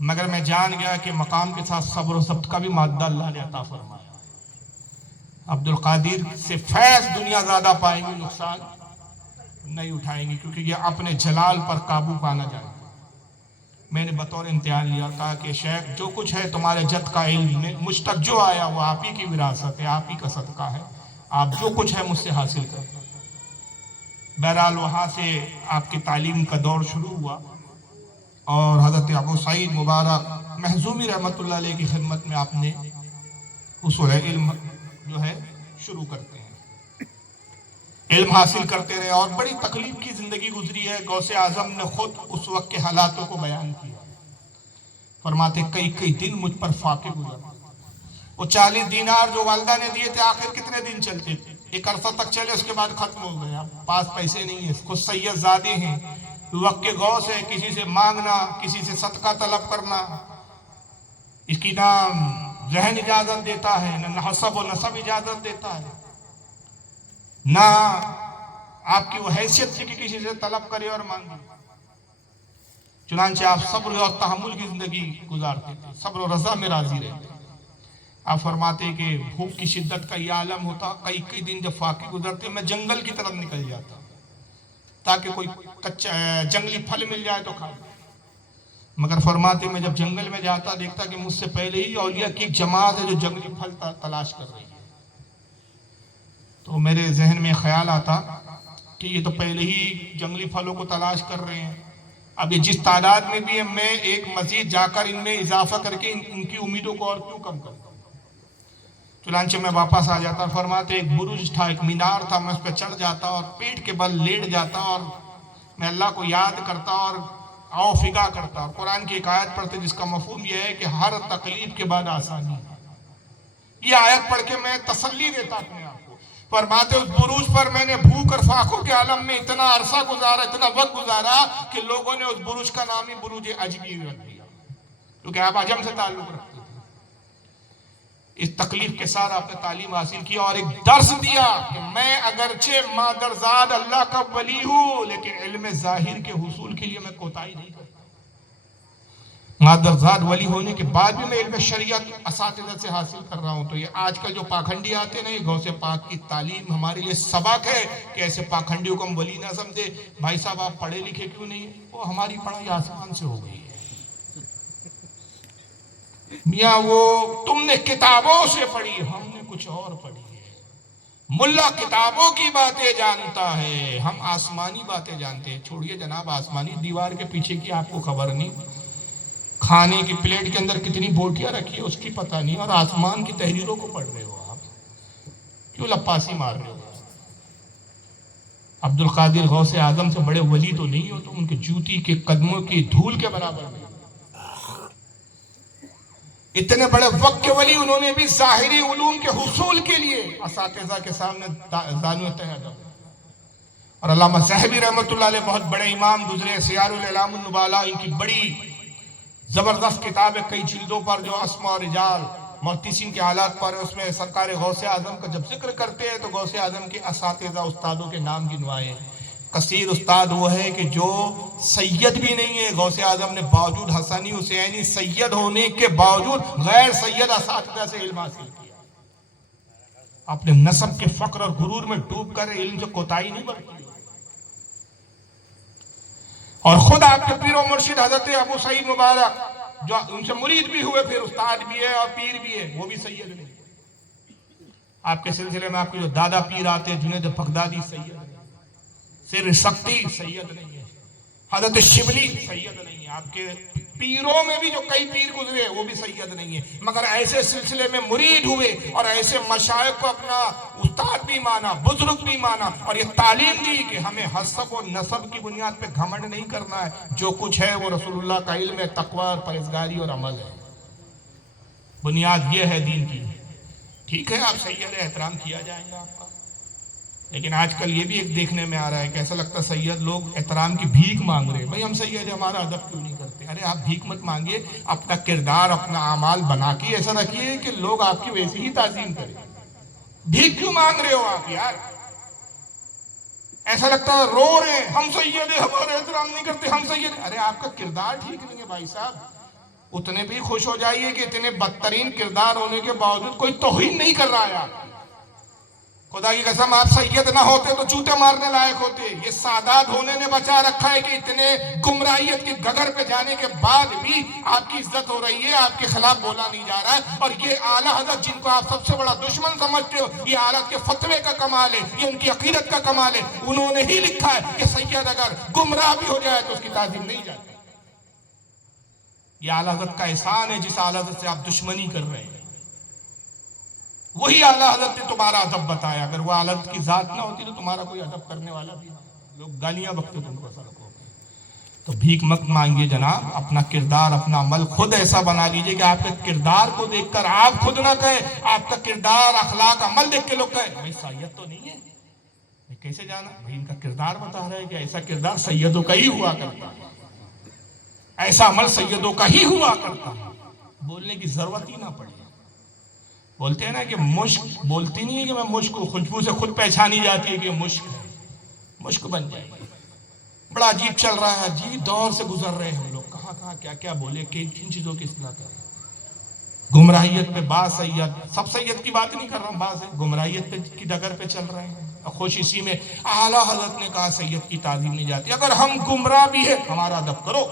مگر میں جان گیا کہ مقام کے ساتھ صبر و ضبط کا بھی مادہ اللہ نے عطا فرمایا۔ عبد القادر سے فیض دنیا زیادہ پائیں گی، نقصان نہیں اٹھائیں گی، کیونکہ یہ اپنے جلال پر قابو پانا جانتے ہیں۔ میں نے بطور امتحان لیا، کہا کہ شیخ جو کچھ ہے تمہارے جد کا علم میں مجھ تک جو آیا وہ آپ ہی کی وراثت ہے، آپ ہی کا صدقہ ہے، آپ جو کچھ ہے مجھ سے حاصل کریں۔ بہرحال وہاں سے آپ کی تعلیم کا دور شروع ہوا، اور حضرت ابو سعید مبارک محظومی رحمۃ اللہ علیہ کی خدمت میں آپ نے اصول علم جو ہے شروع کرتے ہیں، علم حاصل کرتے رہے، اور بڑی تکلیف کی زندگی گزری ہے۔ غوث اعظم نے خود اس وقت کے حالاتوں کو بیان کیا، فرماتے کئی دن مجھ پر فاقے گزر، وہ 40 دینار جو والدہ نے دیے تھے آخر کتنے دن چلتے تھے؟ ایک عرصہ تک چلے، اس کے بعد ختم ہو گئے، اب پاس پیسے نہیں ہیں، خود سید زادے ہیں، وقت کے غوث ہے، کسی سے مانگنا، کسی سے صدقہ طلب کرنا اس کی نہ ذہن اجازت دیتا ہے، نہ حسب و نسب اجازت دیتا ہے، نہ آپ کی وہ حیثیت تھی کہ کسی سے طلب کرے اور مانگے۔ چنانچہ آپ صبر اور تحمل کی زندگی گزارتے تھے، صبر و رضا میں راضی رہتے۔ آپ فرماتے کہ بھوک کی شدت کا یہ عالم ہوتا، کئی دن جب فاقے گزرتے میں جنگل کی طرف نکل جاتا تاکہ کوئی کچا جنگلی پھل مل جائے تو کھا لیں۔ مگر فرماتے میں جب جنگل میں جاتا دیکھتا کہ مجھ سے پہلے ہی اولیاء کی ایک جماعت ہے جو جنگلی پھل تلاش کر رہی ہے، تو میرے ذہن میں خیال آتا کہ یہ تو پہلے ہی جنگلی پھلوں کو تلاش کر رہے ہیں، اب یہ جس تعداد میں بھی ہیں میں ایک مزید جا کر ان میں اضافہ کر کے ان کی امیدوں کو اور کیوں کم کرتا۔ چنانچہ میں واپس آ جاتا، فرماتے ایک برج تھا، ایک مینار تھا، میں اس پہ چڑھ جاتا اور پیٹ کے بل لیٹ جاتا اور میں اللہ کو یاد کرتا اور آؤ فگا کرتا۔ قرآن کی ایک آیت پڑھتے جس کا مفہوم یہ ہے کہ ہر تکلیف کے بعد آسانی ہے۔ یہ آیت پڑھ کے میں تسلی دیتا اپنے آپ کو۔ فرماتے اس بروج پر میں نے بھوک اور فاقوں کے عالم میں اتنا عرصہ گزارا، اتنا وقت گزارا کہ لوگوں نے اس بروج کا نام ہی بروج عجمی رکھ دیا، کیونکہ آپ عجم سے تعلق رکھتے تھے۔ اس تکلیف کے ساتھ آپ نے تعلیم حاصل کی اور ایک درس دیا کہ میں اگرچہ مادرزاد اللہ کا ولی ہوں لیکن علم ظاہر کے حصول کے لیے میں کوتاہی نہیں کرتا۔ مادرزاد ولی ہونے کے بعد بھی میں علم شریعت اساتذہ سے حاصل کر رہا ہوں۔ تو یہ آج کل جو پاکھنڈی آتے ہیں نا، یہ غوث پاک کی تعلیم ہمارے لیے سبق ہے کہ ایسے پاکھنڈیوں کو ہم ولی نہ سمجھے۔ بھائی صاحب آپ پڑھے لکھے کیوں نہیں ہیں؟ وہ ہماری پڑھائی آسمان سے ہو گئی ہے میاں، وہ تم نے کتابوں سے پڑھی، ہم نے کچھ اور پڑھی ہے۔ ملا کتابوں کی باتیں جانتا ہے، ہم آسمانی باتیں جانتے ہیں۔ چھوڑیے جناب آسمانی، دیوار کے پیچھے کی آپ کو خبر نہیں، کھانے کی پلیٹ کے اندر کتنی بوٹیاں رکھی ہے اس کی پتہ نہیں، اور آسمان کی تحریروں کو پڑھ رہے ہو آپ، کیوں لپاسی مار رہے ہو؟ عبد القادر غوث اعظم سے بڑے ولی تو نہیں ہو، تو ان کے جوتی کے قدموں کی دھول کے برابر نہیں۔ اتنے بڑے وقت کے ولی، انہوں نے بھی ظاہری علوم کے حصول کے لیے اساتذہ کے سامنے زانو تہاد۔ اور علامہ ذہبی رحمۃ اللہ علیہ بہت بڑے امام گزرے، سیار الاعلام النبلاء ان کی بڑی زبردست کتاب ہے، کئی جلدوں پر، جو اسماء و رجال محدثین کے حالات پر ہے۔ اس میں سرکار غوث اعظم کا جب ذکر کرتے ہیں تو غوث اعظم کے اساتذہ استادوں کے نام گنوائے۔ کثیر استاد وہ ہے کہ جو سید بھی نہیں ہے، غوث اعظم نے باوجود حسنی حسینی سید ہونے کے باوجود غیر سید اساتذہ سے علم حاصل کیا۔ اپنے نسب کے فقر اور غرور میں ڈوب کر علم سے کوتاہی نہیں برتی، اور خود آپ کے پیر و مرشد حضرت ابو سعید مبارک جو ان سے مرید بھی ہوئے، پھر استاد بھی ہے اور پیر بھی ہے، وہ بھی سید نہیں۔ آپ کے سلسلے میں آپ کے جو دادا پیر آتے ہیں، جنید بغدادی سید نہیں، سر سختی سید نہیں ہے، حضرت شبلی سید نہیں ہے۔ آپ کے پیروں میں بھی جو کئی پیر گزرے وہ بھی سید نہیں ہے، مگر ایسے سلسلے میں مرید ہوئے اور ایسے مشائخ کو اپنا استاد بھی مانا، بزرگ بھی مانا، اور یہ تعلیم دی کہ ہمیں حسب و نسب کی بنیاد پہ گھمنڈ نہیں کرنا ہے، جو کچھ ہے وہ رسول اللہ کا علم ہے، تقوی اور پرہیزگاری اور عمل ہے، بنیاد یہ ہے دین کی۔ ٹھیک ہے آپ سید احترام کیا جائے گا آپ کا، لیکن آج کل یہ بھی ایک دیکھنے میں آ رہا ہے کہ ایسا لگتا ہے سید لوگ احترام کی بھیک مانگ رہے ہیں۔ بھائی ہم سید ہیں، ہمارا ادب کیوں نہیں کرتے؟ ارے آپ بھیک مت مانگیے، اپنا کردار اپنا اعمال بنا کے ایسا رکھیے کہ لوگ آپ کی ویسے ہی تعظیم کریں۔ بھیک کیوں مانگ رہے ہو آپ یار؟ ایسا لگتا ہے رو رہے ہیں، ہم سید ہیں، ہمارا احترام نہیں کرتے، ہم سید ہیں۔ ارے آپ کا کردار ٹھیک نہیں ہے بھائی صاحب، اتنے بھی خوش ہو جائیے کہ اتنے بدترین کردار ہونے کے باوجود کوئی توہین نہیں کر رہا ہے. خدا کی قسم آپ سید نہ ہوتے تو جوتے مارنے لائق ہوتے. یہ سادات ہونے نے بچا رکھا ہے کہ اتنے گمراہیت کی گگر پہ جانے کے بعد بھی آپ کی عزت ہو رہی ہے, آپ کے خلاف بولا نہیں جا رہا ہے. اور یہ اعلیٰ حضرت جن کو آپ سب سے بڑا دشمن سمجھتے ہو, یہ اعلیٰ کے فتوے کا کمال ہے, یہ ان کی عقیدت کا کمال ہے. انہوں نے ہی لکھا ہے کہ سید اگر گمراہ بھی ہو جائے تو اس کی تعظیم نہیں جاتی. یہ اعلیٰ حضرت کا احسان ہے جس اعلیٰ حضرت سے آپ دشمنی کر رہے ہیں. وہی اعلیٰ حضرت نے تمہارا ادب بتایا. اگر وہ اعلیٰ حضرت کی ذات نہ ہوتی تو تمہارا کوئی ادب کرنے والا بھی نہ. لوگ گالیاں بکتے تم کو سڑکوں پہ. تو بھیک مت مانگیے جناب, اپنا کردار اپنا عمل خود ایسا بنا لیجئے کہ آپ کے کردار کو دیکھ کر آپ خود نہ کہیں, آپ کا کردار اخلاق عمل دیکھ کے لوگ کہیں بھائی سید تو نہیں ہے. کیسے جانا بھائی, ان کا کردار بتا رہا ہے کہ ایسا کردار سیدوں کا ہی ہوا کرتا ہے, ایسا عمل سیدوں کا ہی ہوا کرتا ہے. بولنے کی ضرورت ہی نہ پڑے. بولتے ہیں نا کہ مشک بولتی نہیں ہے کہ میں مشک ہوں, خوشبو سے خود پہچانی جاتی ہے کہ مشک ہے, مشک بن جائے گی. بڑا عجیب چل رہا ہے, عجیب دور سے گزر رہے ہیں ہم لوگ. کہاں کہاں کیا کیا بولے, کن چیزوں کی اصلاح کریں. گمراہیت پہ بعض سید, سب سید کی بات نہیں کر رہا ہوں, بعض گمراہیت پہ کی ڈگر پہ چل رہے ہیں. خوش اسی میں اعلیٰ حضرت نے کہا سید کی تعظیم نہیں جاتی. اگر ہم گمراہ بھی ہیں ہمارا ادب کرو.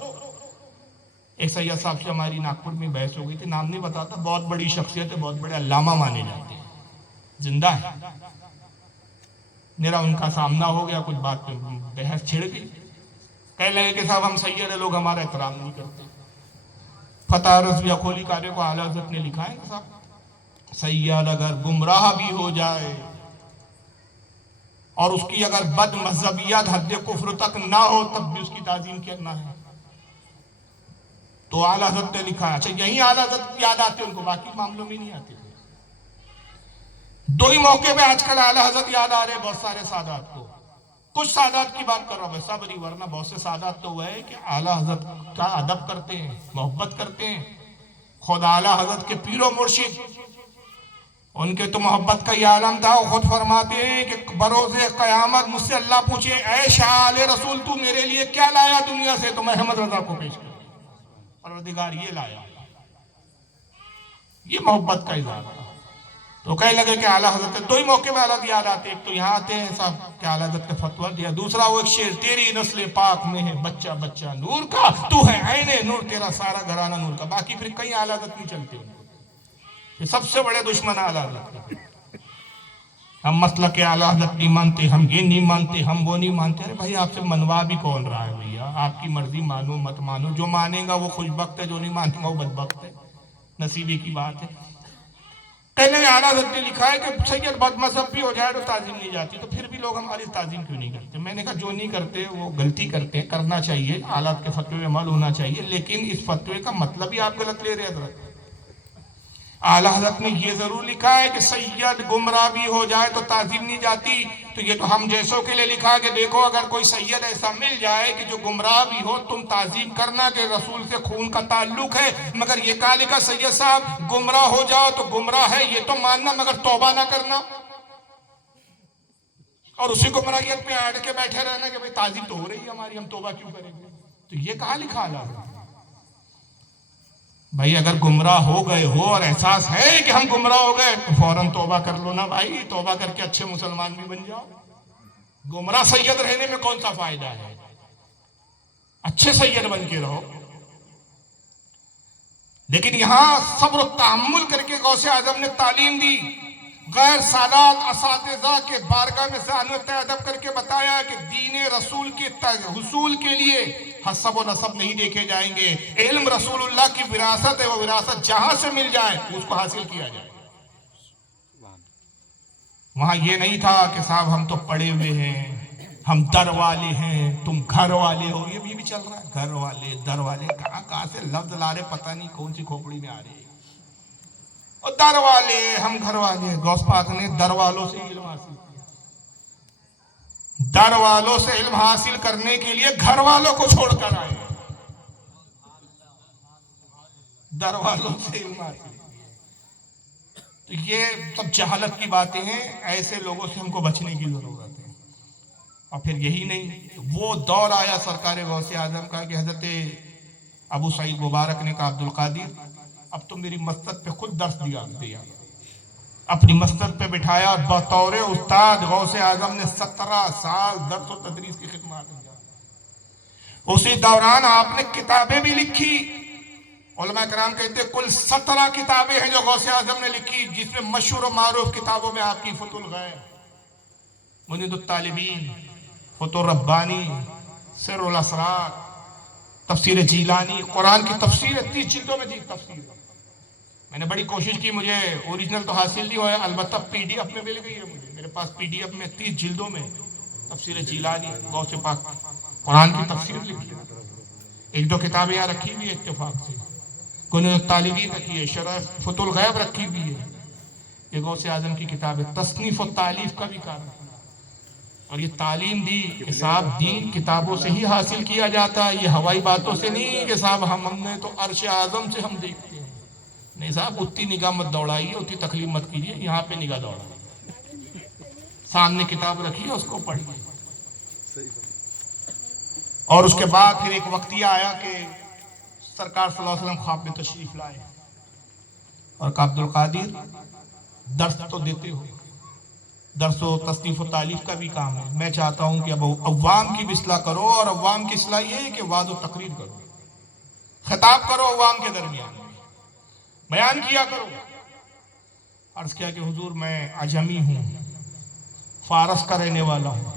ایک سید صاحب سے ہماری ناگپور میں بحث ہو گئی تھی, نام نہیں بتاتا, بہت بڑی شخصیت ہے, بہت بڑے علامہ مانے جاتے ہیں, زندہ ہے. میرا ان کا سامنا ہو گیا, کچھ بات پہ بحث چھڑ گئی. کہنے لگے کہ صاحب ہم سید ہیں, لوگ ہمارا احترام نہیں کرتے. فتح رضویہ کھولی کارے کو اعلیٰ حضرت نے لکھا ہے کہ صاحب سید اگر گمراہ بھی ہو جائے اور اس کی اگر بد مذہبیت حد کفر تک نہ ہو تب بھی اس کی تعظیم کرنا ہے. تو اعلیٰ حضرت نے لکھا ہے. اچھا یہی اعلیٰ حضرت یاد آتے ان کو, باقی معاملوں میں نہیں آتے. دو ہی موقع پہ آج کل اعلیٰ حضرت یاد آ رہے ہیں بہت سارے سادات کو. کچھ سادات کی بات کر رہا ہوں ویسا بری, ورنہ بہت سے سادات تو وہ ہے کہ اعلیٰ حضرت کا ادب کرتے ہیں, محبت کرتے ہیں. خود اعلیٰ حضرت کے پیر و مرشد, ان کے تو محبت کا یہ عالم تھا. وہ خود فرماتے ہیں کہ بروز قیامت مجھ سے اللہ پوچھے اے شاہ آل رسول تو میرے لیے کیا لایا دنیا سے, تو میں احمد رضا کو پیش کروں. پروردگار یہ لایا. یہ محبت کا اظہار تھا. تو کہنے لگے کہ اعلیٰ حضرت, دو ہی موقع میں اعلیٰ یاد آتے. ایک تو یہاں آتے ہیں صاحب کہ اعلیٰ حضرت نے فتویٰ دیا, دوسرا وہ ایک شعر, تیری نسل پاک میں ہے بچہ بچہ نور کا, تو ہے عین نور, تیرا سارا گھرانہ نور کا. باقی پھر کہیں اعلیٰ حضرت نہیں چلتے. یہ سب سے بڑے دشمن اعلیٰ حضرت. ہم مسلک اعلیٰ حضرت نہیں مانتے, ہم یہ نہیں مانتے, ہم وہ نہیں مانتے. ارے بھائی آپ سے منوا بھی کون رہا ہے بھیا, آپ کی مرضی, مانو مت مانو. جو مانے گا وہ خوش بخت ہے, جو نہیں مانے گا وہ بدبخت ہے. نصیبے کی بات ہے. پہلے اعلیٰ حضرت نے لکھا ہے کہ سید بد مذہب بھی ہو جائے تو تعظیم نہیں جاتی. تو پھر بھی لوگ ہماری تعظیم کیوں نہیں کرتے؟ میں نے کہا جو نہیں کرتے وہ غلطی کرتے ہیں, کرنا چاہیے, اعلیٰ کے فتوے میں عمل ہونا چاہیے, لیکن اس فتوے کا مطلب ہی آپ غلط لے رہے حضرت. اعلیٰ حضرت نے یہ ضرور لکھا ہے کہ سید گمراہ بھی ہو جائے تو تعظیم نہیں جاتی. تو یہ تو ہم جیسوں کے لیے لکھا ہے کہ دیکھو اگر کوئی سید ایسا مل جائے کہ جو گمراہ بھی ہو, تم تعظیم کرنا کہ رسول سے خون کا تعلق ہے. مگر یہ کہا لکھا سید صاحب گمراہ ہو جاؤ تو گمراہ ہے یہ تو ماننا, مگر توبہ نہ کرنا, اور اسی گمراہیت پہ اڑ کے بیٹھے رہنا کہ بھئی تعظیم تو ہو رہی ہے ہماری, ہم توبہ کیوں کریں گے. تو یہ کہا لکھا اعلیٰ حضرت. بھائی اگر گمراہ ہو گئے ہو اور احساس ہے کہ ہم گمراہ ہو گئے تو فوراً توبہ کر لو نا بھائی. توبہ کر کے اچھے مسلمان بھی بن جاؤ. گمراہ سید رہنے میں کون سا فائدہ ہے, اچھے سید بن کے رہو. لیکن یہاں صبر و تحمل کر کے غوث اعظم نے تعلیم دی. غیر سادات اساتذہ کے بارگاہ میں ذہانت ادب کر کے بتایا کہ دین رسول کے حصول کے لیے حسب و نسب نہیں دیکھے جائیں گے. علم رسول اللہ کی وراثت ہے, وہ وراثت جہاں سے مل جائے اس کو حاصل کیا جائے. وہاں یہ نہیں تھا کہ صاحب ہم تو پڑے ہوئے ہیں, ہم در والے ہیں, تم گھر والے ہو. یہ بھی چل رہا ہے, گھر والے در والے, کہاں سے لفظ لا رہے پتہ نہیں کون سی کھوپڑی میں آ رہے. اور در والے, ہم گھر والے. غوث پاک نے در والوں سے علم حاصل کیا. در والوں سے علم حاصل کرنے کے لیے گھر والوں کو چھوڑ کر آئے. در والوں سے علم حاصل کیا. تو یہ سب جہالت کی باتیں ہیں. ایسے لوگوں سے ہم کو بچنے کی ضرورت ہے. اور پھر یہی نہیں, وہ دور آیا سرکار غوث اعظم کا کہ حضرت ابو سعید مبارک نے کہا عبد القادر اب تو میری مسجد پہ خود درس دیا اپنی مسجد پہ بٹھایا اور بطور استاد غوث اعظم نے 17 سال درس و تدریس کی خدمات کی. اسی دوران آپ نے کتابیں بھی لکھی. علماء کرام کہتے ہیں کل 17 کتابیں ہیں جو غوث اعظم نے لکھی، جس میں مشہور و معروف کتابوں میں آپ کی فتح الغیب، منید الطالبین، فتح الربانی، سر الاسرار، تفسیر جیلانی، قرآن کی تفسیر 30 جلدوں میں تھی تفسیر. میں نے بڑی کوشش کی، مجھے اوریجنل تو حاصل نہیں ہوا، البتہ پی ڈی ایف میں مل گئی ہے مجھے. میرے پاس پی ڈی ایف میں 30 جلدوں میں تفسیر جیلانی، غوث پاک قرآن کی تفسیر لکھی. ایک دو کتابیں یہاں رکھی ہوئی ہے اتفاق سے، کنز الطالبین رکھی ہے، شرح فتح الغیب رکھی ہوئی ہے. یہ غوث اعظم کی کتاب ہے. تصنیف و تعلیف کا بھی کام ہے، اور یہ تعلیم دی کہ صاحب دین کتابوں سے ہی حاصل کیا جاتا ہے، یہ ہوائی باتوں سے نہیں کہ صاحب ہم نے تو عرش اعظم سے ہم دیکھتے ہیں. نہیں صاحب، اتنی نگاہ مت دوڑائیے، اتنی تکلیف مت کیجیے، یہاں پہ نگاہ دوڑائیے. سامنے کتاب رکھیے، اس کو پڑھیے. اور اس کے بعد پھر ایک وقتیہ آیا کہ سرکار صلی اللہ علیہ وسلم خواب میں تشریف لائے اور کہا عبد القادر درس تو دیتے ہو، درس و تصنیف و تعلیف کا بھی کام ہے، میں چاہتا ہوں کہ اب عوام کی بھی اصلاح کرو، اور عوام کی اصلاح یہ ہے کہ وعظ و تقریر کرو، خطاب کرو عوام کے درمیان، بیان کیا کرو. عرض کیا کہ حضور میں عجمی ہوں، فارس کا رہنے والا ہوں،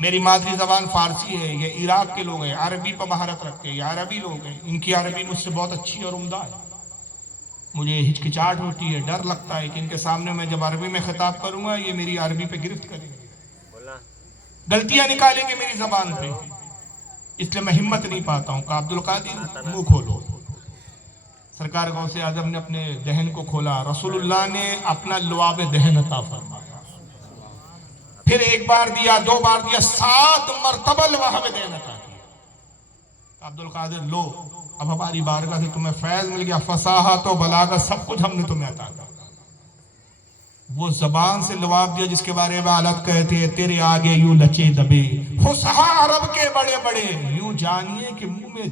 میری مادری زبان فارسی ہے، یہ عراق کے لوگ ہیں، عربی پر مہارت رکھتے ہیں، یہ عربی لوگ ہیں، ان کی عربی مجھ سے بہت اچھی اور عمدہ ہے. مجھے ہچکچاہٹ ہوتی ہے، ڈر لگتا ہے کہ ان کے سامنے میں جب عربی میں خطاب کروں گا یہ میری عربی پہ گرفت کریں گے، غلطیاں نکالیں گے میری زبان پہ، اس لیے میں ہمت نہیں پاتا ہوں. کہا عبد القادر منہ کھولو. سرکار غوث اعظم نے اپنے دہن کو کھولا، رسول اللہ نے اپنا لعاب دہن عطا فرمایا. پھر ایک بار دیا، 2 بار دیا، 7 مرتبہ لعاب دہن عطا کیا. عبد القادر لو، اب ہماری بارگاہ سے تمہیں فیض مل گیا، فصاحت و بلاغت سب کچھ ہم نے تمہیں عطا کیا. وہ زبان سے لعاب دیا جس کے بارے میں حالت کہتے ہیں تیرے آگے یوں لچے دبے فصحاء عرب کے بڑے بڑے، یوں جانیے کہ منہ میں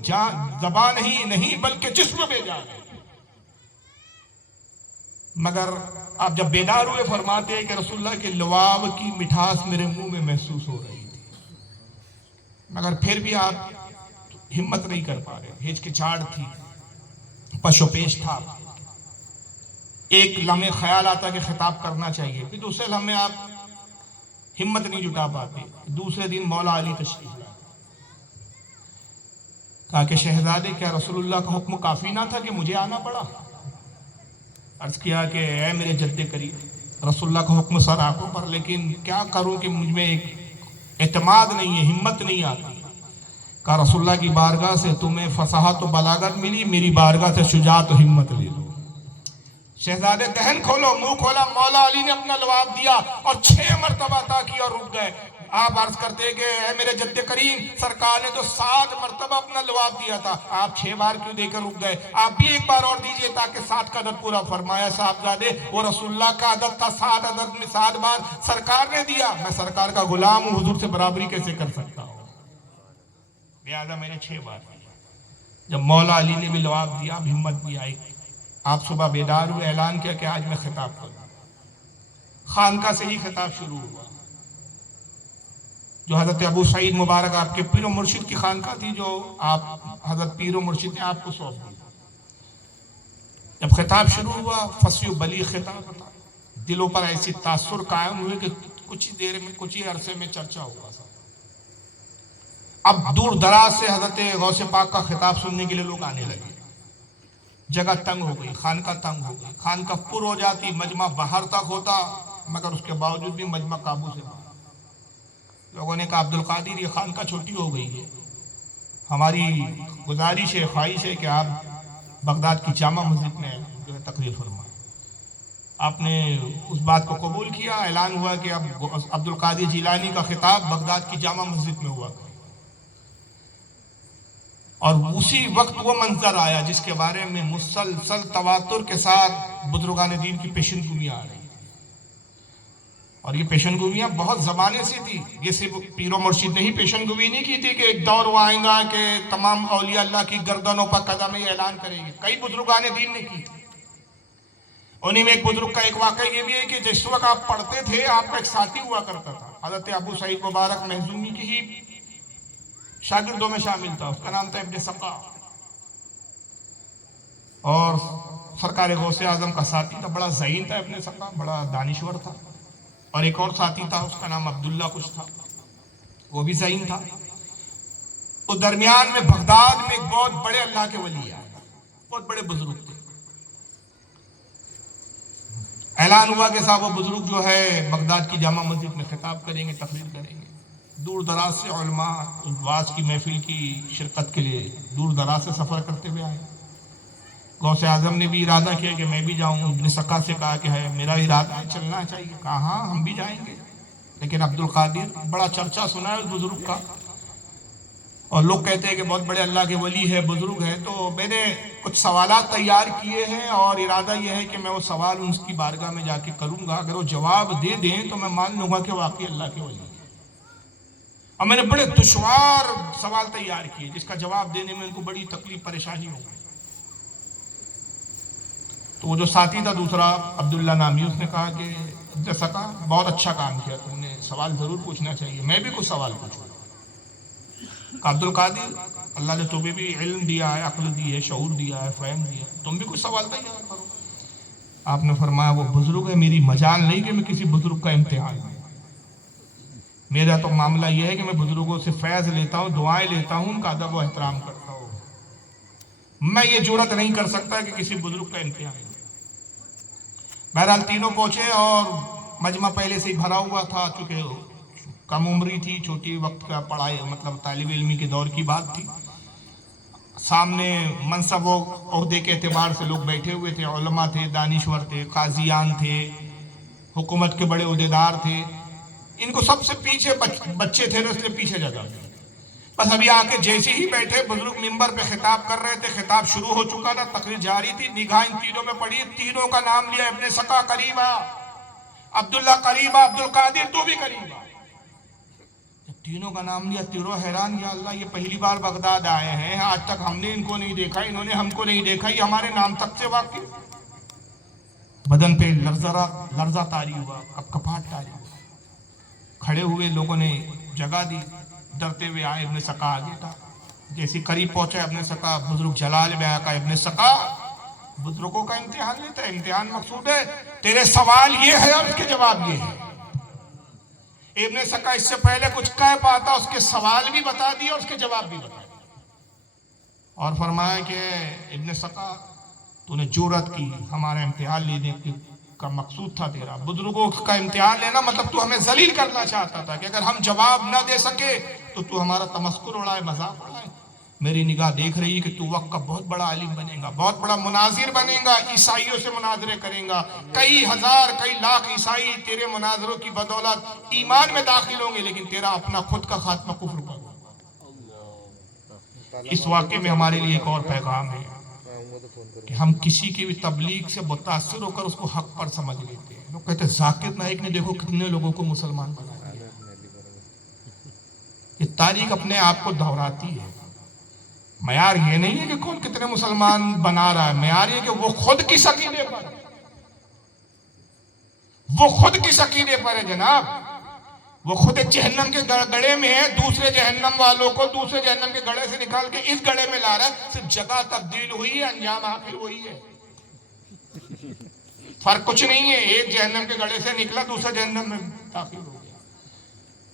زبان ہی نہیں بلکہ جسم میں جان ہے. مگر آپ جب بیدار ہوئے فرماتے ہیں کہ رسول اللہ کے لعاب کی مٹھاس میرے منہ میں محسوس ہو رہی تھی، مگر پھر بھی آپ ہمت نہیں کر پا رہے، ہچکچاہٹ تھی، پش و پیش تھا. ایک لمحے خیال آتا کہ خطاب کرنا چاہیے، پھر دوسرے لمحے آپ ہمت نہیں جٹا پاتے. دوسرے دن مولا علی تشریف لائے، کہا کہ شہزادے کیا رسول اللہ کا حکم کافی نہ تھا کہ مجھے آنا پڑا؟ عرض کیا کہ اے میرے جد کریم، رسول اللہ کا حکم سر آنکھوں پر، لیکن کیا کروں کہ مجھ میں ایک اعتماد نہیں ہے، ہمت نہیں آتی. کہا رسول اللہ کی بارگاہ سے تمہیں فصاحت و بلاغت ملی، میری بارگاہ سے شجاعت و ہمت لے لو. شہزادے دہن کھولو، منہ کھولا. مولا علی نے اپنا لعاب دیا اور 6 مرتبہ عطا کیا اور رک گئے. آپ عرض کرتے کہ اے میرے جد کریم، سرکار نے تو 7 مرتبہ اپنا لعاب دیا تھا، آپ 6 بار کیوں دے کر رک گئے؟ آپ بھی ایک بار اور دیجئے تاکہ 7 کا عدد پورا. فرمایا صاحبزادے وہ رسول اللہ کا عدد تھا 7، عدد میں 7 بار سرکار نے دیا، میں سرکار کا غلام ہوں، حضور سے برابری کیسے کر سکتا ہوں؟ لہذا میں نے 6 بار دیا. جب مولا علی نے بھی لعاب دیا، اب ہمت بھی آئی. آپ صبح بیدار ہوئے، اعلان کیا کہ آج میں خطاب کروں. خانقاہ سے ہی خطاب شروع ہوا، جو حضرت ابو سعید مبارک آپ کے پیر و مرشد کی خانقاہ تھی، جو آپ حضرت پیر و مرشد نے آپ کو سونپ دی. جب خطاب شروع ہوا، فصیح و بلیغ خطاب تھا، دلوں پر ایسی تاثر قائم ہوئے کہ کچھ ہی دیر میں، کچھ ہی عرصے میں چرچا ہوا. اب دور دراز سے حضرت غوث پاک کا خطاب سننے کے لیے لوگ آنے لگے. جگہ تنگ ہو گئی، خانقاہ تنگ ہو گئی، خانقاہ پر ہو جاتی، مجمع باہر تک ہوتا، مگر اس کے باوجود بھی مجمع قابو سے باہر. لوگوں نے کہا عبد القادر یہ خانقاہ چھوٹی ہو گئی ہے، ہماری گزارش ہے، خواہش ہے کہ آپ بغداد کی جامع مسجد میں جو ہے تقریر فرمائیں. آپ نے اس بات کو قبول کیا. اعلان ہوا کہ اب عبد القادر جیلانی کا خطاب بغداد کی جامع مسجد میں ہوا. اور اسی وقت وہ منظر آیا جس کے بارے میں مسلسل تواتر کے ساتھ بزرگان دین کی پیشن گوئی آ رہی. اور یہ پیشن گوئیاں بہت زمانے سے تھی. یہ صرف پیر و مرشد نے ہی پیشن گوئی نہیں کی تھی کہ ایک دور وہ آئیں گا کہ تمام اولیاء اللہ کی گردنوں پر قدم یہ اعلان کریں گے. کئی بزرگان دین نے کی تھی. انہی میں ایک بزرگ کا ایک واقعہ یہ بھی ہے کہ جس وقت آپ پڑھتے تھے آپ کا ایک ساتھی ہوا کرتا تھا, حضرت ابو سعید مبارک مخزومی کی ہی شاگردوں میں شامل تھا. اس کا نام تھا ابن سقا, اور سرکار غوث اعظم کا ساتھی تھا. بڑا ذہین تھا ابن سقا, بڑا دانشور تھا. اور ایک اور ساتھی تھا, اس کا نام عبداللہ کچھ تھا, وہ بھی ذہین تھا. تو درمیان میں بغداد میں ایک بہت بڑے اللہ کے ولی آئے, بہت بڑے بزرگ تھے. اعلان ہوا کہ صاحب وہ بزرگ جو ہے بغداد کی جامع مسجد میں خطاب کریں گے, تقریر کریں گے. دور دراز سے علماء واعظ کی محفل کی شرکت کے لیے دور دراز سے سفر کرتے ہوئے آئے. غوث اعظم نے بھی ارادہ کیا کہ میں بھی جاؤں. ابن سقا سے کہا کہ ہے میرا ارادہ ہے, چلنا چاہیے. کہا ہاں ہم بھی جائیں گے. لیکن عبد القادر, بڑا چرچا سنا ہے اس بزرگ کا, اور لوگ کہتے ہیں کہ بہت بڑے اللہ کے ولی ہے, بزرگ ہے. تو میں نے کچھ سوالات تیار کیے ہیں اور ارادہ یہ ہے کہ میں وہ سوال اس کی بارگاہ میں جا کے کروں گا. اگر وہ جواب دے دیں تو میں مان لوں گا کہ واقعی اللہ کے ولی ہے. اور میں نے بڑے دشوار سوال تیار کیے جس کا جواب دینے میں ان کو بڑی تکلیف پریشانی ہو گئی. تو وہ جو ساتھی تھا دوسرا عبداللہ نامی, اس نے کہا کہ ابن سقا بہت اچھا کام کیا تم نے, سوال ضرور پوچھنا چاہیے, میں بھی کچھ سوال پوچھوں. عبد القادر, اللہ نے تمہیں بھی علم دیا ہے, عقل دی ہے, شعور دیا ہے, فہم دیا ہے, تم بھی کچھ سوال تیار کرو. آپ نے فرمایا وہ بزرگ ہے, میری مجال نہیں کہ میں کسی بزرگ کا امتحان لوں. میرا تو معاملہ یہ ہے کہ میں بزرگوں سے فیض لیتا ہوں, دعائیں لیتا ہوں, ان کا ادب و احترام کرتا ہوں. میں یہ جرات نہیں کر سکتا کہ کسی بزرگ کا امتحان لوں. بہرحال تینوں پہنچے اور مجمع پہلے سے ہی بھرا ہوا تھا, چونکہ کم عمری تھی, چھوٹی وقت کا پڑھائی مطلب طالب علمی کے دور کی بات تھی. سامنے منصب و عہدے کے اعتبار سے لوگ بیٹھے ہوئے تھے, علماء تھے, دانشور تھے, قاضیان تھے, حکومت کے بڑے عہدیدار تھے. ان کو سب سے پیچھے بچے تھے نا, اس لیے پیچھے جگہ تھی. بس ابھی آ کے جیسے ہی بیٹھے بزرگ منبر پہ خطاب کر رہے تھے, خطاب شروع ہو چکا تھا, تقریر جاری تھی. نگاہ ان تینوں میں پڑی, تینوں کا نام لیا, ابن سقا قریب آ, عبداللہ قریب آ, عبد القادر تو بھی قریب آ. جب تینوں کا نام لیا تینوں حیران, یا اللہ یہ پہلی بار بغداد آئے ہیں, آج تک ہم نے ان کو نہیں دیکھا, انہوں نے ہم کو نہیں دیکھا, یہ ہمارے نام تک سے واقف. بدن پہ لرزہ طاری ہوا, کپکپاہٹ طاری ہوا. کھڑے ہوئے لوگوں نے جگہ دی, ڈرتے ہوئے آئے. ابن سقا آگے تھا, جیسے قریب پہنچا ابن سقا, بزرگ جلال میں آیا, کہا ابن سقا بزرگوں کا امتحان لیتا ہے, امتحان مقصود ہے, تیرے سوال یہ ہے اور اس کے جواب یہ ہے. ابن سقا اس سے پہلے کچھ کہہ پاتا, اس کے سوال بھی بتا دیے اور اس کے جواب بھی بتا دیے. اور فرمایا کہ ابن سقا تو نے جرات کی, ہمارا امتحان لینے کا مقصود تھا تیرا, بزرگوں کا امتحان لینا مطلب تو ہمیں ذلیل کرنا چاہتا تھا کہ اگر ہم جواب نہ دے سکے تو ہمارا تمسخر اڑائے, مذاق اڑائے. میری نگاہ دیکھ رہی ہے کہ تو وقت کا بہت بڑا عالم بنے گا, بہت بڑا مناظر بنے گا, عیسائیوں سے مناظرے کریں گا. کئی ہزار کئی لاکھ عیسائی تیرے مناظروں کی بدولت ایمان میں داخل ہوں گے, لیکن تیرا اپنا خود کا خاتمہ کفر پر ہوگا. اس واقعے میں ہمارے لیے ایک اور پیغام ہے کہ ہم کسی کی بھی تبلیغ سے متاثر ہو کر اس کو حق پر سمجھ لیتے ہیں. لوگ کہتے ہیں ذاکر نائک نے دیکھو کتنے لوگوں کو مسلمان بنا دیا. یہ تاریخ اپنے آپ کو دہراتی ہے. معیار یہ نہیں ہے کہ کون کتنے مسلمان بنا رہا ہے, معیار یہ کہ وہ خود کس عقیدے پر, وہ خود کس عقیدے پر ہے جناب. وہ خود ایک جہنم کے گڑھے میں ہے, دوسرے جہنم والوں کو دوسرے جہنم کے گڑھے سے نکال کے اس گڑھے میں لا رہا ہے. صرف جگہ تبدیل ہوئی ہے, انجام آخر وہی ہے. فرق کچھ نہیں ہے, ایک جہنم کے گڑھے سے نکلا, دوسرے جہنم میں داخل ہو گیا.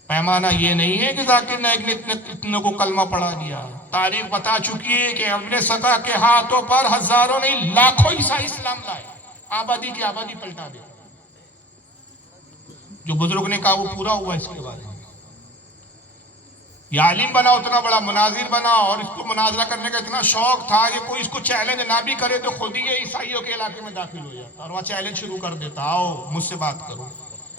پیمانہ یہ نہیں ہے کہ ذاکر نائک نے اتنے کو کلمہ پڑھا دیا. تاریخ بتا چکی ہے کہ ابن سقا کے ہاتھوں پر ہزاروں نہیں لاکھوں عیسائی اسلام لائے, آبادی کی آبادی پلٹا دیا. جو بزرگ نے کہا وہ پورا ہوا. اس کے بارے میں یہ عالم بنا, اتنا بڑا مناظر بنا, اور اس کو مناظرہ کرنے کا اتنا شوق تھا کہ کوئی اس کو چیلنج نہ بھی کرے تو خود ہی یہ عیسائیوں کے علاقے میں داخل ہو جاتا اور وہاں چیلنج شروع کر دیتا, آؤ مجھ سے بات کرو.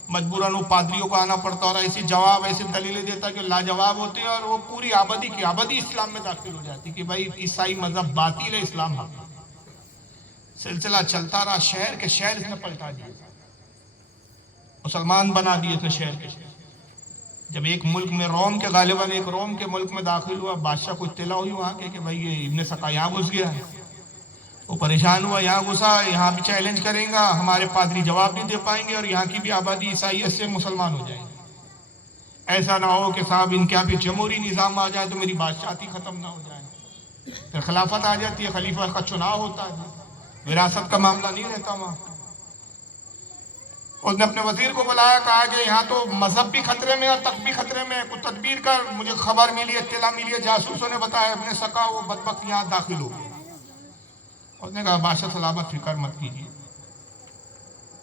مجبوراً وہ پادریوں کو آنا پڑتا اور ایسی جواب ایسی دلیلیں دیتا کہ لاجواب ہوتے ہیں, اور وہ پوری آبادی کی آبادی اسلام میں داخل ہو جاتی کہ بھائی عیسائی مذہب باطل ہے, اسلام حق. سلسلہ چلتا رہا, شہر کے شہر اس نے پلٹا دیا. مسلمان بنا دیے تھے شہر کے شہر. جب ایک ملک میں روم کے غالباً ایک روم کے ملک میں داخل ہوا, بادشاہ کو اطلاع ہوئی وہاں کے کہ بھائی یہ ابن سقا یہاں گھس گیا ہے. وہ پریشان ہوا, یہاں گھسا, یہاں بھی چیلنج کریں گا, ہمارے پادری جواب نہیں دے پائیں گے اور یہاں کی بھی آبادی عیسائیت سے مسلمان ہو جائے گی. ایسا نہ ہو کہ صاحب ان کے یہاں بھی جمہوری نظام آ جائے تو میری بادشاہتی ختم نہ ہو جائے. پھر خلافت آ جاتی ہے, خلیفہ کا چناؤ ہوتا ہے, وراثت کا معاملہ نہیں رہتا وہاں. اس نے اپنے وزیر کو بلایا, کہا کہ یہاں تو مذہب بھی خطرے میں اور تک بھی خطرے میں, کچھ تدبیر کر. مجھے خبر ملی, اطلاع ملی ہے, جاسوسوں نے بتایا ابن سقا وہ بدبخت یہاں داخل ہو گیا. اس نے کہا بادشاہ سلامت, فکر مت کیجیے,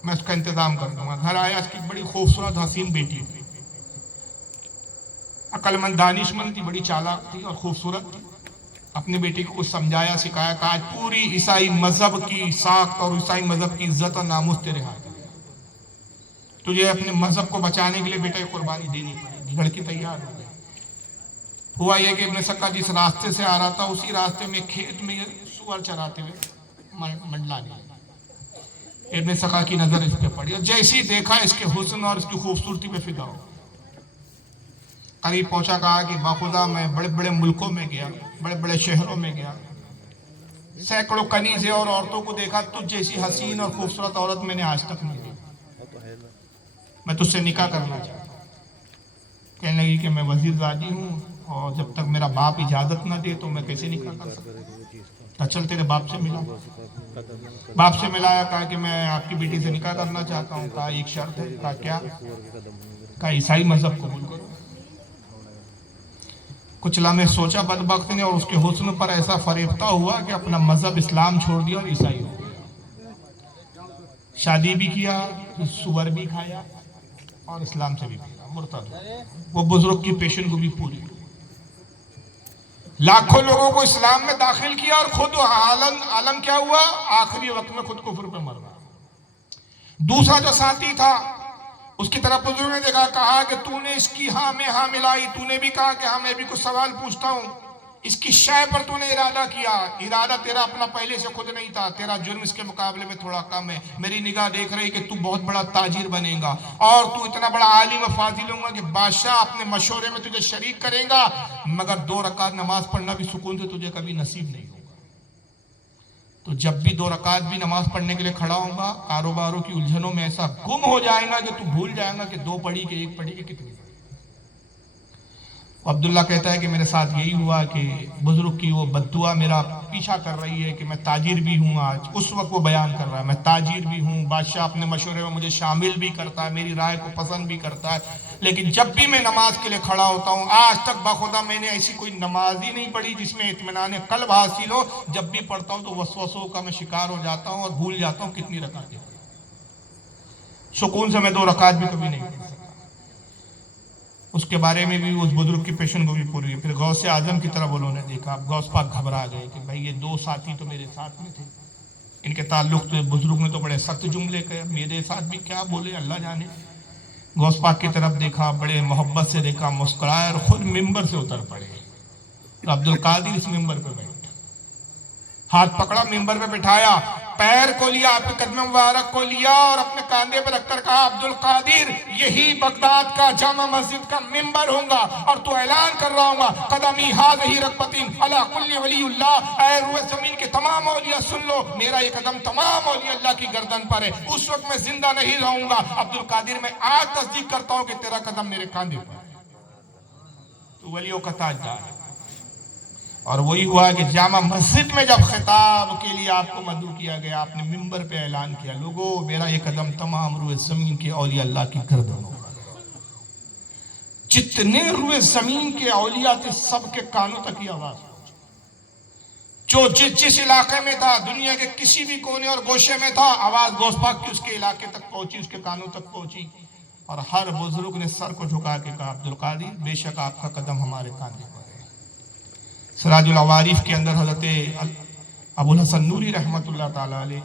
میں اس کا انتظام کر دوں گا. گھر آیا, اس کی بڑی خوبصورت حسین بیٹی تھی, عقل مند دانش مند تھی, بڑی چالاک تھی اور خوبصورت تھی. اپنی بیٹی کو کچھ سمجھایا, سکھایا, کہا پوری عیسائی مذہب کی ساخت اور عیسائی مذہب کی عزت اور ناموس تیرے ہاتھ ہے, تجھے اپنے مذہب کو بچانے کے لیے بیٹا ایک قربانی دینی پڑے گی. لڑکی تیار ہو گئی. ہوا یہ کہ ابن سقا جس راستے سے آ رہا تھا اسی راستے میں کھیت میں سور چراتے ہوئے منڈلانے. ابن سقا کی نظر اس پہ پڑی اور جیسی دیکھا اس کے حسن اور اس کی خوبصورتی پہ فدا ہو. قریب پہنچا, کہا کہ باخدا میں بڑے بڑے ملکوں میں گیا, بڑے بڑے شہروں میں گیا, سینکڑوں کنیزیں اور عورتوں کو دیکھا, تجھ جیسی حسین اور خوبصورت عورت میں نے آج تک نہیں دیکھی. میں تجھ سے نکاح کرنا چاہتا ہوں. کہنے لگی کہ میں وزیر زادی ہوں اور جب تک میرا باپ اجازت نہ دے تو میں کیسے نکاح کر سکتا. چل تیرے باپ سے ملا. باپ سے ملایا, کہا کہ میں آپ کی بیٹی سے نکاح کرنا چاہتا ہوں. کہا ایک شرط ہے. کہا کیا؟ کہا عیسائی مذہب قبول کرو. کچھ لمحے سوچا بدبخت نے اور اس کے حسن پر ایسا فریفتہ ہوا کہ اپنا مذہب اسلام چھوڑ دیا اور عیسائی ہو گیا. شادی بھی کیا, سور بھی کھایا اور اسلام سے بھی پھرا, مرتد. وہ بزرگ کی پیشن گوئی پوری. لاکھوں لوگوں کو اسلام میں داخل کیا اور خود عالم کیا ہوا, آخری وقت میں خود کفر پہ مر گیا. دوسرا جو ساتھی تھا اس کی طرف بزرگ نے دیکھا, کہا کہ تو نے اس کی ہاں میں ہاں ملائی, تو نے بھی کہا کہ ہاں میں بھی کچھ سوال پوچھتا ہوں. اس کی شے پر تو نے ارادہ کیا, ارادہ تیرا اپنا پہلے سے خود نہیں تھا, تیرا جرم اس کے مقابلے میں تھوڑا کم ہے. میری نگاہ دیکھ رہی کہ تو بہت بڑا تاجر بنے گا اور تو اتنا بڑا عالم و فاضل ہوگا کہ بادشاہ اپنے مشورے میں تجھے شریک کرے گا, مگر 2 رکعت نماز پڑھنا بھی سکون سے تجھے کبھی نصیب نہیں ہوگا. تو جب بھی 2 رکعت بھی نماز پڑھنے کے لیے کھڑا ہوں گا, کاروباروں کی الجھنوں میں ایسا گم ہو جائے گا کہ تو بھول جائے گا کہ 2 پڑھی کہ 1 پڑھی کہ کتنی پڑھی. عبداللہ کہتا ہے کہ میرے ساتھ یہی ہوا کہ بزرگ کی وہ بددعا میرا پیچھا کر رہی ہے کہ میں تاجر بھی ہوں. آج اس وقت وہ بیان کر رہا ہے, میں تاجر بھی ہوں, بادشاہ اپنے مشورے میں مجھے شامل بھی کرتا ہے, میری رائے کو پسند بھی کرتا ہے, لیکن جب بھی میں نماز کے لیے کھڑا ہوتا ہوں, آج تک باخدا میں نے ایسی کوئی نماز ہی نہیں پڑھی جس میں اطمینان قلب حاصل ہو. جب بھی پڑھتا ہوں تو وسوسوں کا میں شکار ہو جاتا ہوں اور بھول جاتا ہوں کتنی رکعتیں. سکون سے میں 2 رکعت بھی کبھی نہیں پڑھ سکتا. اس کے بارے میں بھی اس بزرگ کی پیشن گوئی پوری. پھر غوث اعظم کی طرف انہوں نے دیکھا. غوث پاک گھبرا گئے کہ بھائی یہ 2 ساتھی تو میرے ساتھ میں تھے, ان کے تعلق تو بزرگ نے تو بڑے سخت جملے کہے, میرے ساتھ بھی کیا بولے اللہ جانے. غوث پاک کی طرف دیکھا, بڑے محبت سے دیکھا, مسکرائے اور خود ممبر سے اتر پڑے. عبد القادر اس ممبر پہ بیٹھا, ہاتھ پکڑا, ممبر پہ بٹھایا, پیر کو لیا, آپ کے قدم مبارک کو لیا اور اپنے کاندھے پہ رکھ کر کہا عبد القادر یہی بغداد کا جامع مسجد کا ممبر ہوں گا اور تو اعلان کر رہا ہوں گا قدمی ہذہ رکبتین علی کل ولی اللہ. اے روئے زمین کے تمام اولیاء سن لو, میرا یہ قدم تمام اولیاء اللہ کی گردن پر ہے. اس وقت میں زندہ نہیں رہوں گا عبد القادر, میں آج تصدیق کرتا ہوں کہ تیرا قدم میرے کاندھے پر ہے, تو ولیوں کا تاجدار ہے. اور وہی ہوا کہ جامع مسجد میں جب خطاب کے لیے آپ کو مدعو کیا گیا, آپ نے ممبر پہ اعلان کیا, لوگوں میرا یہ قدم تمام روئے زمین کے اولیاء اللہ کی گردنوں پر ہے. جتنے روئے زمین کے اولیاء تھے سب کے کانوں تک یہ آواز پہنچی. جو جس علاقے میں تھا, دنیا کے کسی بھی کونے اور گوشے میں تھا, آواز غوث پاک کی اس کے علاقے تک پہنچی, اس کے کانوں تک پہنچی. اور ہر بزرگ نے سر کو جھکا کے کہا عبد القادر بے شک آپ کا قدم ہمارے کاندھے پر ہے. سراج العوارف کے اندر حضرت ابو الحسن نوری رحمۃ اللہ تعالیٰ علیہ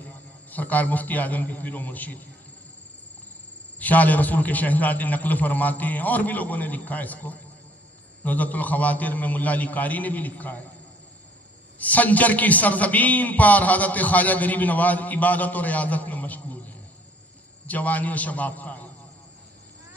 سرکار مفتی اعظم کے پیر و مرشد شاہ رسول کے شہزادے نقل فرماتے ہیں, اور بھی لوگوں نے لکھا ہے اس کو, نزہۃ الخواطر میں ملا علی قاری نے بھی لکھا ہے, سنجر کی سرزمین پر حضرت خواجہ غریب نواز عبادت اور ریاضت میں مشغول ہے, جوانی و شباب کا ہے,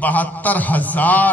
72,000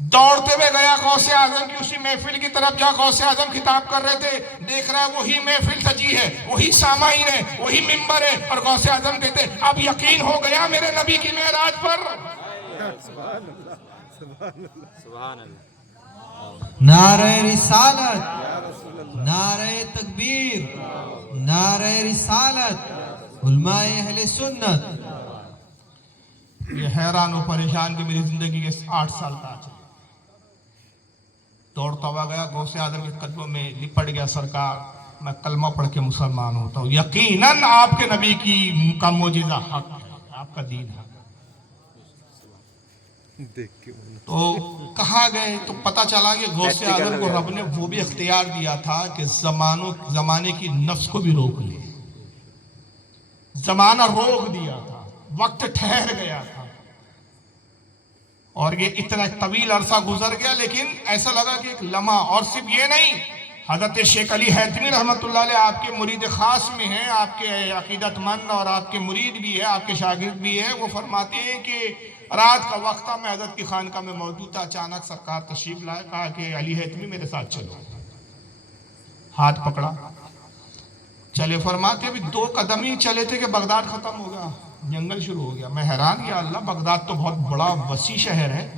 دوڑتے ہوئے گیا غوث اعظم کی اسی محفل کی طرف جہاں غوث اعظم خطاب کر رہے تھے. دیکھ رہا ہے وہی محفل سجی ہے, وہی سامعین ہے, وہی ممبر ہے, اور غوث اعظم کہتے اب یقین ہو گیا میرے نبی کی معراج پر. نعرہ رسالت, نعرہ تکبیر, نعرہ رسالت, علماء اہل سنت. یہ حیران و پریشان کہ میری زندگی کے 8 سال کا چلے. دوڑتا ہوا گیا غوث اعظم کے قدموں میں لپٹ گیا. سرکار میں کلمہ پڑھ کے مسلمان ہوتا ہوں, یقیناً آپ کے نبی کا معجزہ حق ہے, آپ کا دین حق. تو کہا گئے تو پتہ چلا کہ غوث اعظم کو رب نے وہ بھی اختیار دیا تھا کہ زمانے کی نفس کو بھی روک لے. زمانہ روک دیا تھا, وقت ٹھہر گیا تھا, اور یہ اتنا طویل عرصہ گزر گیا. لیکن ایسا لگا کہ ایک لمحہ. اور صرف یہ نہیں, حضرت شیخ علی حیتمی رحمۃ اللہ علیہ آپ کے مرید خاص میں ہیں, آپ کے عقیدت مند اور آپ کے مرید بھی ہے, آپ کے شاگرد بھی ہے. وہ فرماتے ہیں کہ رات کا وقت تھا, میں حضرت کی خانقاہ میں موجود تھا, اچانک سرکار تشریف لائے, کہا کہ علی حیتمی میرے ساتھ چلو. ہاتھ پکڑا, چلے. فرماتے ابھی 2 قدم ہی چلے تھے کہ بغداد ختم ہو گیا, جنگل شروع ہو گیا. میں حیران, یا اللہ, بغداد تو بہت بڑا وسیع شہر ہے,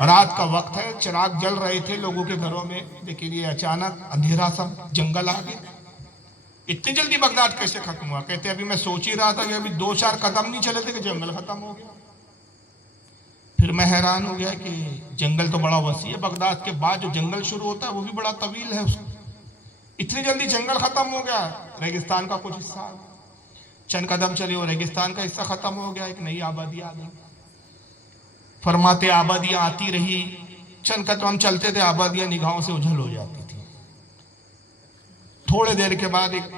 رات کا وقت ہے, چراغ جل رہے تھے لوگوں کے گھروں میں, لیکن یہ اچانک اندھیرا سب جنگل آ گیا. اتنی جلدی بغداد کیسے ختم ہوا؟ کہتے ابھی میں سوچ ہی رہا تھا کہ ابھی 2-4 قدم نہیں چلے تھے کہ جنگل ختم ہو گیا. پھر میں حیران ہو گیا کہ جنگل تو بڑا وسیع ہے, بغداد کے بعد جو جنگل شروع ہوتا ہے وہ بھی بڑا طویل ہے. اتنی جلدی جنگل ختم ہو گیا؟ ریگستان کا کچھ حصہ, چند قدم چلے اور ریگستان کا حصہ ختم ہو گیا, ایک نئی آبادی آ گئی. فرماتے آبادیاں آتی رہی, چند قدم ہم چلتے تھے, آبادیاں نگاہوں سے اجھل ہو جاتی تھی. تھوڑے دیر کے بعد ایک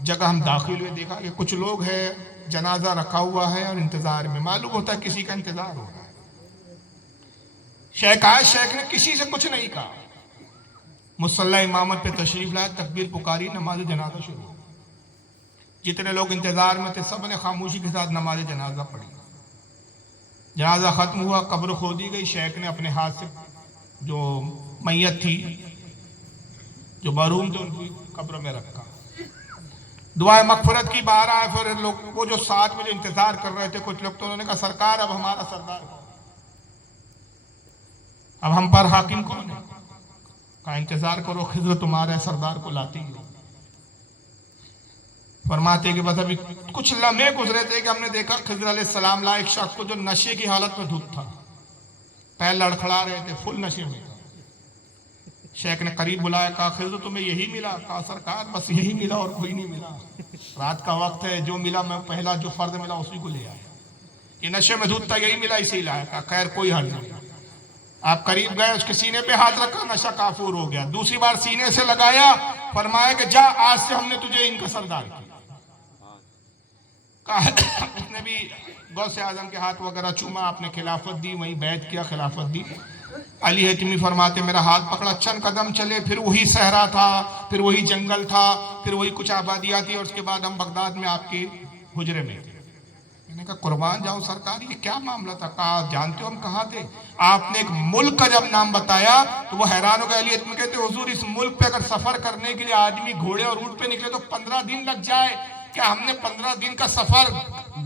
جگہ ہم داخل ہوئے, دیکھا کہ کچھ لوگ ہیں, جنازہ رکھا ہوا ہے اور انتظار میں, معلوم ہوتا ہے کسی کا انتظار ہو رہا ہے. شیخ آئے, شیخ نے کسی سے کچھ نہیں کہا, مصلی امامت پہ تشریف لائے, تکبیر پکاری, نماز جنازہ شروع ہو. جتنے لوگ انتظار میں تھے سب نے خاموشی کے ساتھ نماز جنازہ پڑھی. جنازہ ختم ہوا, قبر کھودی گئی. شیخ نے اپنے ہاتھ سے جو میت تھی, جو مرحوم تھے, ان کی قبر میں رکھا, دعائے مغفرت کی. باہر آئے, پھر لوگ وہ جو ساتھ میں جو انتظار کر رہے تھے, کچھ لوگ تو انہوں نے کہا سرکار اب ہمارا سردار کون, اب ہم پر حاکم کون ہے؟ کہا انتظار کرو, خضر تمہارے سردار کو لاتی ہو. فرماتے کہ بس ابھی کچھ لمحے گزرے تھے کہ ہم نے دیکھا خضر علیہ السلام لائے ایک شخص کو جو نشے کی حالت میں دھت تھا, پیر لڑکھڑا رہے تھے, فل نشے میں. شیخ نے قریب بلایا, کہا خضر تمہیں یہی ملا؟ کہا سرکار بس یہی ملا اور کوئی نہیں ملا, رات کا وقت ہے, جو ملا میں پہلا جو فرد ملا اسی کو لے آیا, یہ نشے میں دھت تھا, یہی ملا اسی لایا. کہا خیر کوئی حل نہیں. آپ قریب گئے, اس کے سینے پہ ہاتھ رکھا, نشہ کافور ہو گیا. دوسری بار سینے سے لگایا, فرمایا کہ جا آج سے ہم نے تجھے ان کا سردار کیا. اس نے بھی غوث اعظم کے ہاتھ وغیرہ چوما, آپ نے خلافت دی, وہیں بیعت کیا, خلافت دی. علی حیتمی فرماتے میرا ہاتھ پکڑا, چند قدم چلے, پھر وہی صحرا تھا, پھر وہی جنگل تھا, پھر وہی کچھ آبادیاں تھی, اور اس کے بعد ہم بغداد میں آپ کے حجرے میں تھے. میں نے کہا قربان جاؤ سرکار, یہ کیا معاملہ تھا؟ کہا جانتے ہو ہم کہاں تھے؟ آپ نے ایک ملک کا جب نام بتایا تو وہ حیران ہو گئے. علی حیتمی کہتے حضور اس ملک پہ اگر سفر کرنے کے لیے آدمی گھوڑے اور اونٹ پہ نکلے تو 15 دن لگ جائے, کیا ہم نے 15 دن کا سفر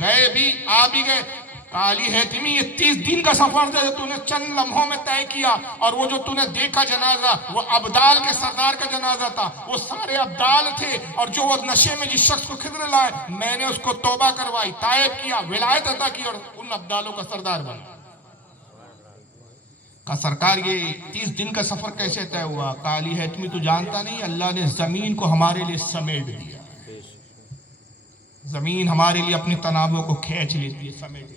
گئے بھی آ بھی گئے؟ کہا علی حیتمی یہ 30 دن کا سفر تھا جو تو نے چند لمحوں میں طے کیا, اور وہ جو تو نے دیکھا جنازہ وہ ابدال کے سردار کا جنازہ تھا, وہ سارے ابدال تھے, اور جو وہ نشے میں جس شخص کو خضر لائے میں نے اس کو توبہ کروائی, تائب کیا, ولایت عطا کی, اور ان ابدالوں کا سردار بنا. کہا سرکار یہ 30 دن کا سفر کیسے طے ہوا؟ کہا علی حیتمی تو جانتا نہیں, اللہ نے زمین کو ہمارے لیے سمیٹ دیا, زمین ہمارے لیے اپنی تنابوں کو کھینچ لیتی ہے, سمیٹ لیتی.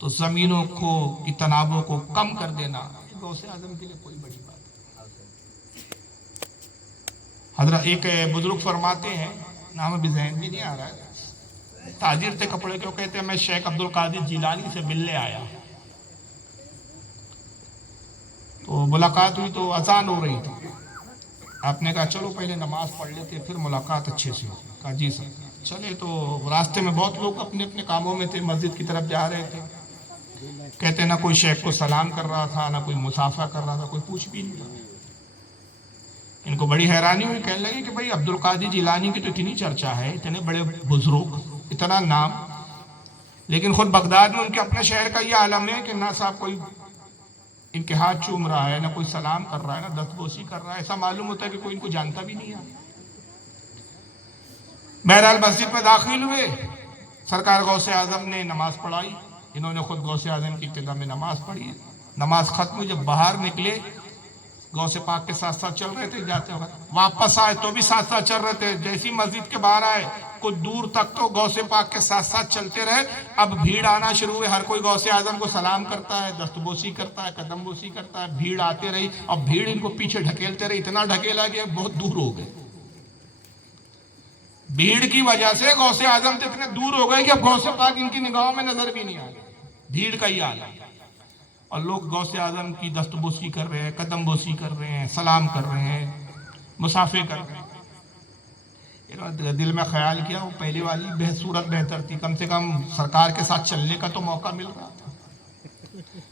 تو زمینوں کی تنابوں کو کم کر دینا غوث اعظم کے لیے کوئی بڑی بات نہیں. حضرت ایک بزرگ فرماتے ہیں, نام ابھی ذہن بھی نہیں آ رہا ہے, تاجر تھے کپڑے کے, کہتے ہیں میں شیخ عبد القادر جیلانی سے ملنے آیا, تو ملاقات ہوئی تو اذان ہو رہی تھی. آپ نے کہا چلو پہلے نماز پڑھ لیتے پھر ملاقات اچھے سے ہو. کہا جی سر. چلے تو راستے میں بہت لوگ اپنے اپنے کاموں میں تھے, مسجد کی طرف جا رہے تھے. کہتے نہ کوئی شیخ کو سلام کر رہا تھا، نہ کوئی مسافہ کر رہا تھا، کوئی پوچھ بھی نہیں رہا۔ ان کو بڑی حیرانی ہوئی، کہنے لگے کہ بھائی عبد القادر جیلانی کی تو اتنی چرچا ہے، اتنے بڑے بزرگ، اتنا نام، لیکن خود بغداد میں ان کے اپنے شہر کا یہ عالم ہے کہ نہ صاحب کوئی ان کے ہاتھ چوم رہا ہے، نہ کوئی سلام کر رہا ہے، نہ دستبوسی کر رہا ہے، ایسا معلوم ہوتا ہے کہ کوئی ان کو جانتا بھی نہیں ہے۔ بہرحال مسجد میں داخل ہوئے، سرکار غوث اعظم نے نماز پڑھائی، انہوں نے خود غوث اعظم کی ابتدا میں نماز پڑھی، نماز ختم ہوئی، جب باہر نکلے غوث پاک کے ساتھ ساتھ چل رہے تھے جاتے وقت، واپس آئے تو بھی ساتھ ساتھ چل رہے تھے، جیسی مسجد کے باہر آئے کچھ دور تک تو غوث پاک کے ساتھ ساتھ چلتے رہے۔ اب بھیڑ آنا شروع ہوئی، ہر کوئی غوث اعظم کو سلام کرتا ہے، دستبوسی کرتا ہے، قدم بوسی کرتا ہے، بھیڑ آتے رہی اور بھیڑ ان کو پیچھے ڈھکیلتے رہی، اتنا ڈھکیلا کہ بہت دور ہو گئے۔ بھیڑ کی وجہ سے غوث اعظم تو اتنے دور ہو گئے کہ اب غوث پاک ان کی نگاہوں میں نظر بھی نہیں آ رہے، بھیڑ کا ہی حال ہے۔ اور لوگ غوث اعظم کی دستبوسی کر رہے ہیں، قدم بوسی کر رہے ہیں، سلام کر رہے ہیں، مسافے کر رہے ہیں۔ دل میں خیال کیا وہ پہلی والی صورت بہتر تھی، کم سے کم سرکار کے ساتھ چلنے کا تو موقع مل رہا تھا۔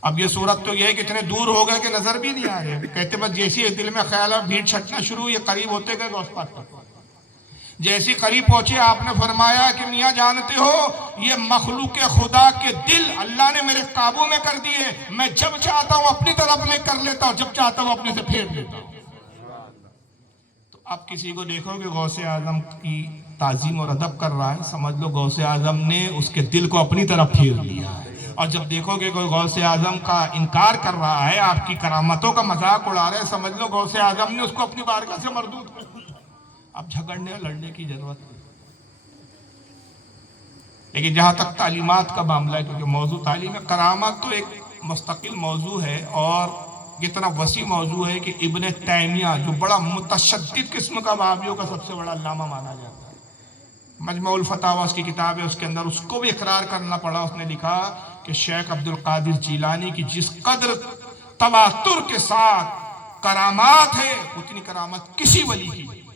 اب یہ صورت تو یہ ہے کہ اتنے دور ہو گئے کہ نظر بھی نہیں آ رہے۔ کہتے بس جیسی دل میں خیال ہے بھیڑ چھٹنا شروع، یہ قریب ہوتے گئے غوث پاک تک۔ جیسی قریب پہنچے آپ نے فرمایا کہ میاں جانتے ہو یہ مخلوق خدا کے دل اللہ نے میرے قابو میں کر دیے، میں جب چاہتا ہوں اپنی طرف لے کر لیتا ہوں، جب چاہتا ہوں اپنے سے پھیر لیتا ہوں۔ تو اب کسی کو دیکھو کہ غوث اعظم کی تعظیم اور ادب کر رہا ہے، سمجھ لو غوث اعظم نے اس کے دل کو اپنی طرف پھیر لیا ہے۔ اور جب دیکھو کہ کوئی غوث اعظم کا انکار کر رہا ہے، آپ کی کرامتوں کا مذاق اڑا رہا ہے، سمجھ لو غوث اعظم نے اس کو اپنی بارگاہ سے مردود کر دیا۔ اب جھگڑنے لڑنے کی ضرورت نہیں۔ لیکن جہاں تک تعلیمات کا معاملہ ہے، کیونکہ موضوع تعلیم ہے، کرامت تو ایک مستقل موضوع ہے اور یہ اتنا وسیع موضوع ہے کہ ابن تیمیہ جو بڑا متشدد قسم کا وہابیوں کا سب سے بڑا علامہ مانا جاتا ہے، مجموع الفتاوی اس کی کتاب ہے، اس کے اندر اس کو بھی اقرار کرنا پڑا۔ اس نے لکھا کہ شیخ عبد القادر جیلانی کی جس قدر تواتر کے ساتھ کرامات ہے، اتنی کرامت کسی ولی کی نہیں۔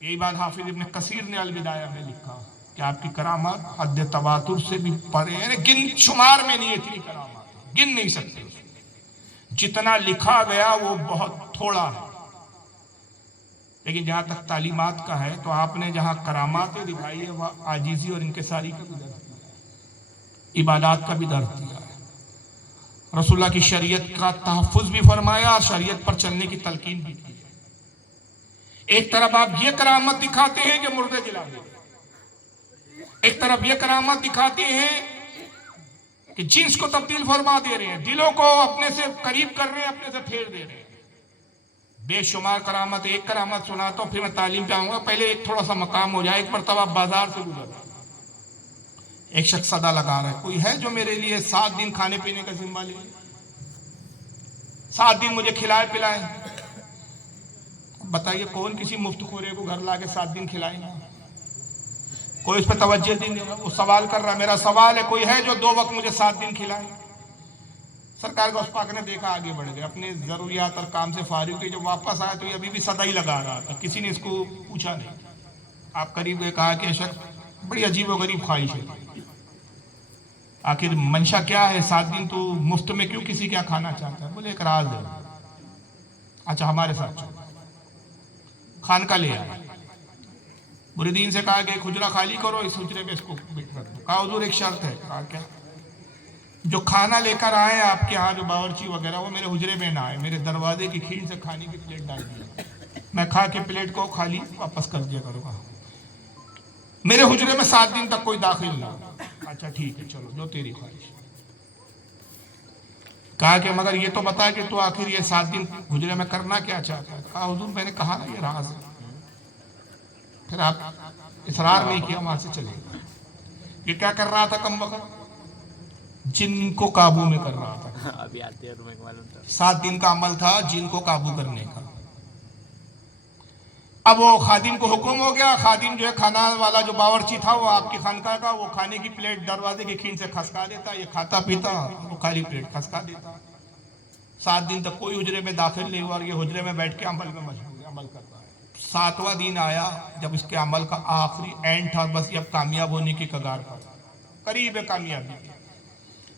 یہی بات حافظ ابن کثیر نے البدایہ میں لکھا کہ آپ کی کرامات حد تواتر سے بھی پرے ہیں، گن شمار میں نہیں، اتنی کرامات گن نہیں سکتے۔ جتنا لکھا گیا وہ بہت تھوڑا ہے۔ لیکن جہاں تک تعلیمات کا ہے تو آپ نے جہاں کرامات دکھائی ہے وہ عاجزی اور انکساری کا بھی درس دیا ہے، عبادات کا بھی درس دیا ہے، رسول اللہ کی شریعت کا تحفظ بھی فرمایا اور شریعت پر چلنے کی تلقین بھی کی ہے۔ ایک طرف آپ یہ کرامت دکھاتے ہیں کہ مردے جلا دیں، ایک طرف یہ کرامت دکھاتے ہیں کہ جنس کو تبدیل فرما دے رہے ہیں، دلوں کو اپنے سے قریب کر رہے ہیں، اپنے سے پھیر دے رہے ہیں۔ بے شمار کرامت، ایک کرامت سناتا ہوں پھر میں تعلیم پہ آؤں گا، پہلے ایک تھوڑا سا مقام ہو جائے۔ ایک مرتبہ بازار سے گزر رہا، ایک شخص صدا لگا رہا ہے، کوئی ہے جو میرے لیے 7 دن کھانے پینے کا ذمہ لے، 7 دن مجھے کھلائے پلائے۔ بتائیے کون کسی مفت خورے کو گھر لا کے 7 دن کھلائے گا؟ کوئی اس پہ توجہ نہیں دے رہا، وہ سوال کر رہا ہے، میرا سوال ہے کوئی ہے جو 2 وقت مجھے 7 دن کھلائے؟ سرکار غوث پاک نے دیکھا، آگے بڑھ گئے، اپنے ضروریات اور کام سے فارغ ہوئے، جب واپس آیا تو یہ ابھی بھی صدا ہی لگا رہا تھا، کسی نے اس کو پوچھا نہیں۔ آپ قریب گئے، کہا کہ شخص بڑی عجیب و غریب خواہش ہے، آخر منشا کیا ہے، 7 دن تو مفت میں کیوں کسی کیا کھانا چاہتا ہے؟ بولے ایک راز ہے۔ اچھا ہمارے ساتھ چلو، خانقاہ لے آیا، مریدین سے کہا کہ ایک حجرہ خالی کرو، اس حجرے میں اس کو رکھ دو۔ کہا حضور ایک شرط ہے۔ کہا کیا؟ جو کھانا لے کر آئے آپ کے ہاں، جو باورچی وغیرہ، وہ میرے حجرے میں نہ آئے، میرے دروازے کی کھیل سے کھانے کی پلیٹ ڈال دیا، میں کھا کے پلیٹ کو خالی واپس کر دیا کروں گا، میرے حجرے میں 7 دن تک کوئی داخل نہ۔ اچھا ٹھیک ہے چلو، جو تیری خواہش۔ کہا کہ مگر یہ تو بتا کہ تو آخر یہ 7 دن حجرے میں کرنا کیا چاہتا ہے؟ کہا حضور میں نے کہا نا یہ راز ہے۔ پھر آپ اصرار نہیں کیا، وہاں سے چلے گئے۔ یہ کیا کر رہا تھا کم وقت؟ جن کو قابو میں کر رہا تھا۔ 7 دن کا عمل تھا جن کو قابو کرنے کا۔ اب وہ خادم کو حکم ہو گیا، خادم جو ہے کھانا والا جو باورچی تھا وہ آپ کی خانقاہ کا، وہ کھانے کی پلیٹ دروازے کی کھین سے کھسکا دیتا، یہ کھاتا پیتا، وہ خالی پلیٹ کھسکا دیتا۔ 7 دن تک کوئی حجرے میں داخل نہیں ہوا اور یہ حجرے میں بیٹھ کے عمل میں مشغول ہے، عمل کرتا ہے۔ 7واں دن آیا جب اس کے عمل کا آخری اینڈ تھا، بس یہ اب کامیاب ہونے کی کگار پر، قریب ہے کامیابی کے۔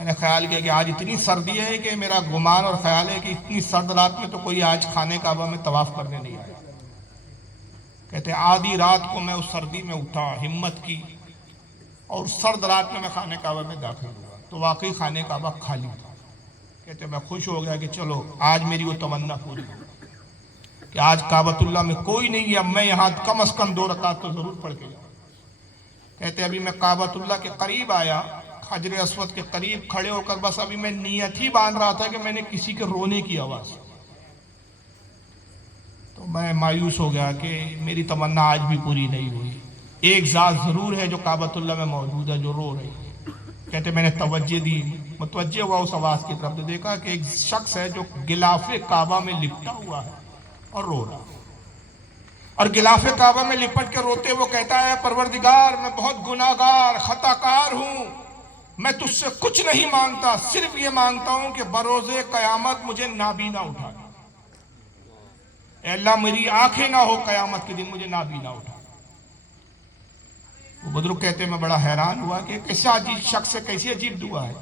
میں نے خیال کیا کہ آج اتنی سردی ہے کہ میرا گمان اور خیال ہے کہ اتنی سرد رات میں تو کوئی آج خانے کعبہ میں طواف کرنے نہیں آیا۔ کہتے آدھی رات کو میں اس سردی میں اٹھا، ہمت کی، اور سرد رات میں خانے کعبہ میں داخل ہوا تو واقعی خانے کعبہ خالی تھا۔ کہتے میں خوش ہو گیا کہ چلو آج میری وہ تمنا پوری ہو کہ آج کعبۃ اللہ میں کوئی نہیں ہے، اب میں یہاں کم از کم 2 رکعت تو ضرور پڑھ کے جاؤں۔ کہتے ابھی میں کعبۃ اللہ کے قریب آیا، حجر اسود کے قریب کھڑے ہو کر بس ابھی میں نیت ہی باندھ رہا تھا کہ میں نے کسی کے رونے کی آواز، تو میں مایوس ہو گیا کہ میری تمنا آج بھی پوری نہیں ہوئی۔ ایک ذات ضرور ہے جو کعبۃ اللہ میں موجود ہے جو رو رہی ہے۔ کہتے میں نے توجہ دی، متوجہ ہوا اس آواز کی طرف، تو دیکھا کہ ایک شخص ہے جو غلاف کعبہ میں لپٹا ہوا ہے اور رو رہا ہے، اور غلاف کعبہ میں لپٹ کے روتے وہ کہتا ہے پروردگار میں بہت گناہگار خطا کار ہوں، میں تجھ سے کچھ نہیں مانگتا، صرف یہ مانگتا ہوں کہ بروز قیامت مجھے نابینا اٹھا۔ اے اللہ میری آنکھیں نہ ہو قیامت کے دن مجھے نابینا اٹھا۔ وہ بزرگ کہتے ہیں میں بڑا حیران ہوا کہ کیسا عجیب شخص ہے، کیسی عجیب دعا ہے۔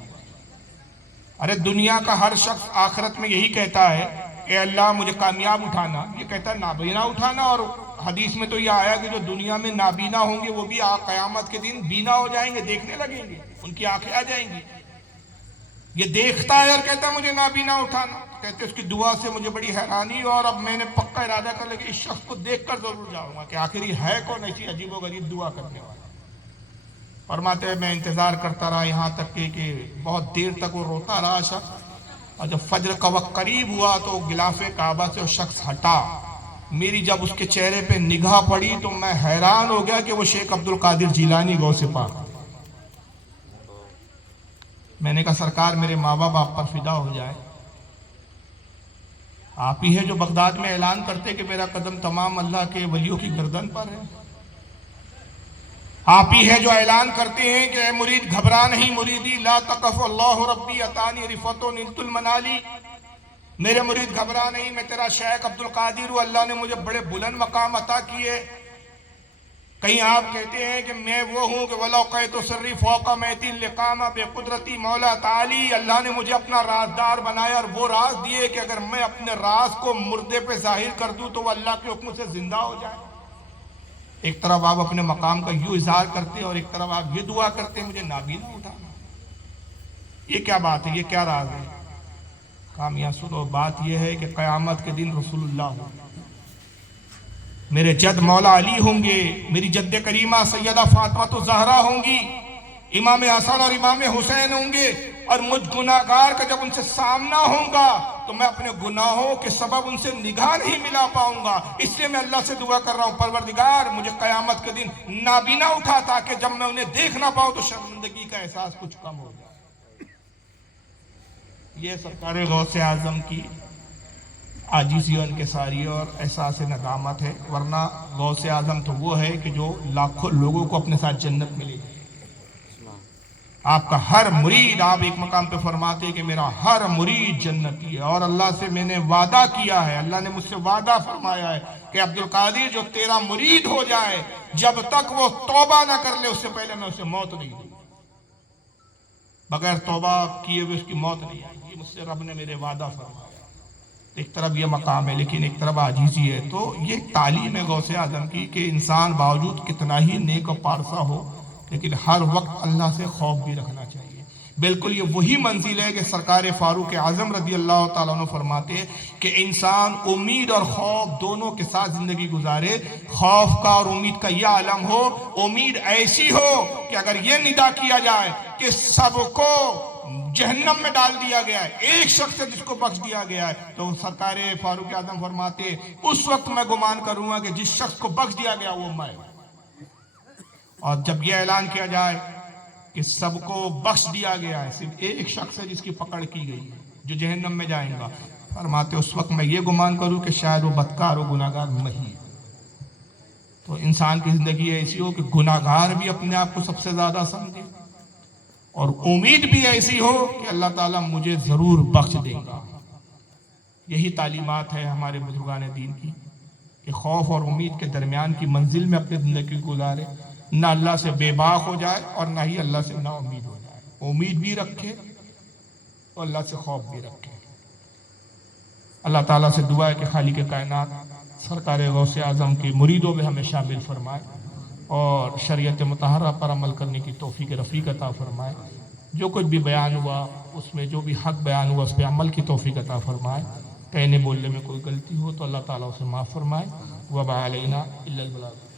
ارے دنیا کا ہر شخص آخرت میں یہی کہتا ہے اے اللہ مجھے کامیاب اٹھانا، یہ کہتا ہے نابینا اٹھانا، اور حدیث میں تو یہ آیا کہ جو دنیا میں نابینا ہوں گے وہ بھی قیامت کے دن بینا ہو جائیں گے، دیکھنے لگیں گے، ان کی آنکھیں آ جائیں گی۔ یہ دیکھتا ہے اور کہتا ہے مجھے نابینا اٹھانا۔ کہتے اس کی دعا سے مجھے بڑی حیرانی، اور اب میں نے پکا ارادہ کر لیا کہ اس شخص کو دیکھ کر ضرور جاؤں گا کہ آخر یہ ہے کون ایسی عجیب و غریب دعا کرنے والا۔ فرماتے ہیں میں انتظار کرتا رہا یہاں تک کہ بہت دیر تک وہ روتا رہا شخص، اور جب فجر کا وقت قریب ہوا تو غلاف کعبہ سے وہ شخص ہٹا۔ میری جب اس کے چہرے پہ نگاہ پڑی تو میں حیران ہو گیا کہ وہ شیخ عبد القادر جیلانی غوث پاک۔ میں نے کہا سرکار میرے ماں باپ آپ پر فدا ہو جائے، آپ ہی ہے جو بغداد میں اعلان کرتے کہ میرا قدم تمام اللہ کے ولیوں کی گردن پر ہے، آپ ہی ہے جو اعلان کرتے ہیں کہ اے مرید گھبرا نہیں مریدی، لا تقف اللہ ربی اتانی رفت و نلت المنالی، میرے مرید گھبرا نہیں، میں تیرا شیخ عبد القادر ہوں، اللہ نے مجھے بڑے بلند مقام عطا کیے۔ کہیں آپ کہتے ہیں کہ میں وہ ہوں کہ وَلَوْقَيْتُ سِرِّ فَوْقَ مَيْتِ لِقَامَ بِقُدْرَتِ مولا تعالی، اللہ نے مجھے اپنا رازدار بنایا اور وہ راز دیے کہ اگر میں اپنے راز کو مردے پہ ظاہر کر دوں تو وہ اللہ کے حکم سے زندہ ہو جائے۔ ایک طرف آپ اپنے مقام کا یوں اظہار کرتے اور ایک طرف آپ یہ دعا کرتے مجھے نابینا اٹھانا، یہ کیا بات ہے، یہ کیا راز ہے؟ کامیاں سنو، بات یہ ہے کہ قیامت کے دن رسول اللہ ہوں، میرے جد مولا علی ہوں گے، میری جد کریمہ سیدہ فاطمہ الزہرا ہوں گی، امام حسن اور امام حسین ہوں گے، اور مجھ گناہگار کا جب ان سے سامنا ہوگا تو میں اپنے گناہوں کے سبب ان سے نگاہ نہیں ملا پاؤں گا۔ اس لیے میں اللہ سے دعا کر رہا ہوں پروردگار مجھے قیامت کے دن نابینا اٹھا تاکہ جب میں انہیں دیکھ نہ پاؤں تو شرمندگی کا احساس کچھ کم ہو جائے۔ یہ سرکار غوث اعظم کی عاجزی و انکساری اور احساس ندامت ہے، ورنہ غوث اعظم تو وہ ہے کہ جو لاکھوں لوگوں کو اپنے ساتھ جنت ملے گی۔ آپ کا ہر مرید، آپ ایک مقام پہ فرماتے ہیں کہ میرا ہر مرید جنتی ہے، اور اللہ سے میں نے وعدہ کیا ہے، اللہ نے مجھ سے وعدہ فرمایا ہے کہ عبد القادر جو تیرا مرید ہو جائے جب تک وہ توبہ نہ کر لے اس سے پہلے میں اسے موت نہیں دوں، بغیر توبہ کیے ہوئے اس کی موت نہیں آئے گی، مجھ سے رب نے میرے وعدہ فرمایا۔ ایک طرف یہ مقام ہے لیکن ایک طرف عاجزی ہے، تو یہ تعلیم ہے غوث اعظم کی کہ انسان باوجود کتنا ہی نیک و پارسا ہو لیکن ہر وقت اللہ سے خوف بھی رکھنا چاہیے۔ بالکل یہ وہی منزل ہے کہ سرکار فاروق اعظم رضی اللہ تعالیٰ عنہ فرماتے ہیں کہ انسان امید اور خوف دونوں کے ساتھ زندگی گزارے، خوف کا اور امید کا یہ عالم ہو، امید ایسی ہو کہ اگر یہ ندا کیا جائے کہ سب کو جہنم میں ڈال دیا گیا ہے، ایک شخص ہے جس کو بخش دیا گیا ہے، تو سرکار فاروق اعظم فرماتے اس وقت میں گمان کروں گا کہ جس شخص کو بخش دیا گیا وہ میں، اور جب یہ اعلان کیا جائے کہ سب کو بخش دیا گیا ہے صرف ایک شخص ہے جس کی پکڑ کی گئی ہے جو جہنم میں جائیں گا، فرماتے اس وقت میں یہ گمان کروں کہ شاید وہ بدکار و گناہگار نہیں۔ تو انسان کی زندگی ایسی ہو کہ گناہگار بھی اپنے آپ کو سب سے زیادہ سمجھے اور امید بھی ایسی ہو کہ اللہ تعالیٰ مجھے ضرور بخش دے گا۔ یہی تعلیمات ہے ہمارے بزرگان دین کی کہ خوف اور امید کے درمیان کی منزل میں اپنی زندگی گزارے، نہ اللہ سے بے باک ہو جائے اور نہ ہی اللہ سے نا امید ہو جائے، امید بھی رکھے تو اللہ سے خوف بھی رکھیں۔ اللہ تعالیٰ سے دعا ہے کہ خالق کائنات سرکار غوث اعظم کے مریدوں میں ہمیں شامل فرمائے اور شریعت مطہرہ پر عمل کرنے کی توفیق رفیق عطا فرمائے۔ جو کچھ بھی بیان ہوا اس میں جو بھی حق بیان ہوا اس پہ عمل کی توفیق عطا فرمائے۔ کہنے بولنے میں کوئی غلطی ہو تو اللہ تعالیٰ اسے معاف فرمائے۔ وما علینا الا البلاغ۔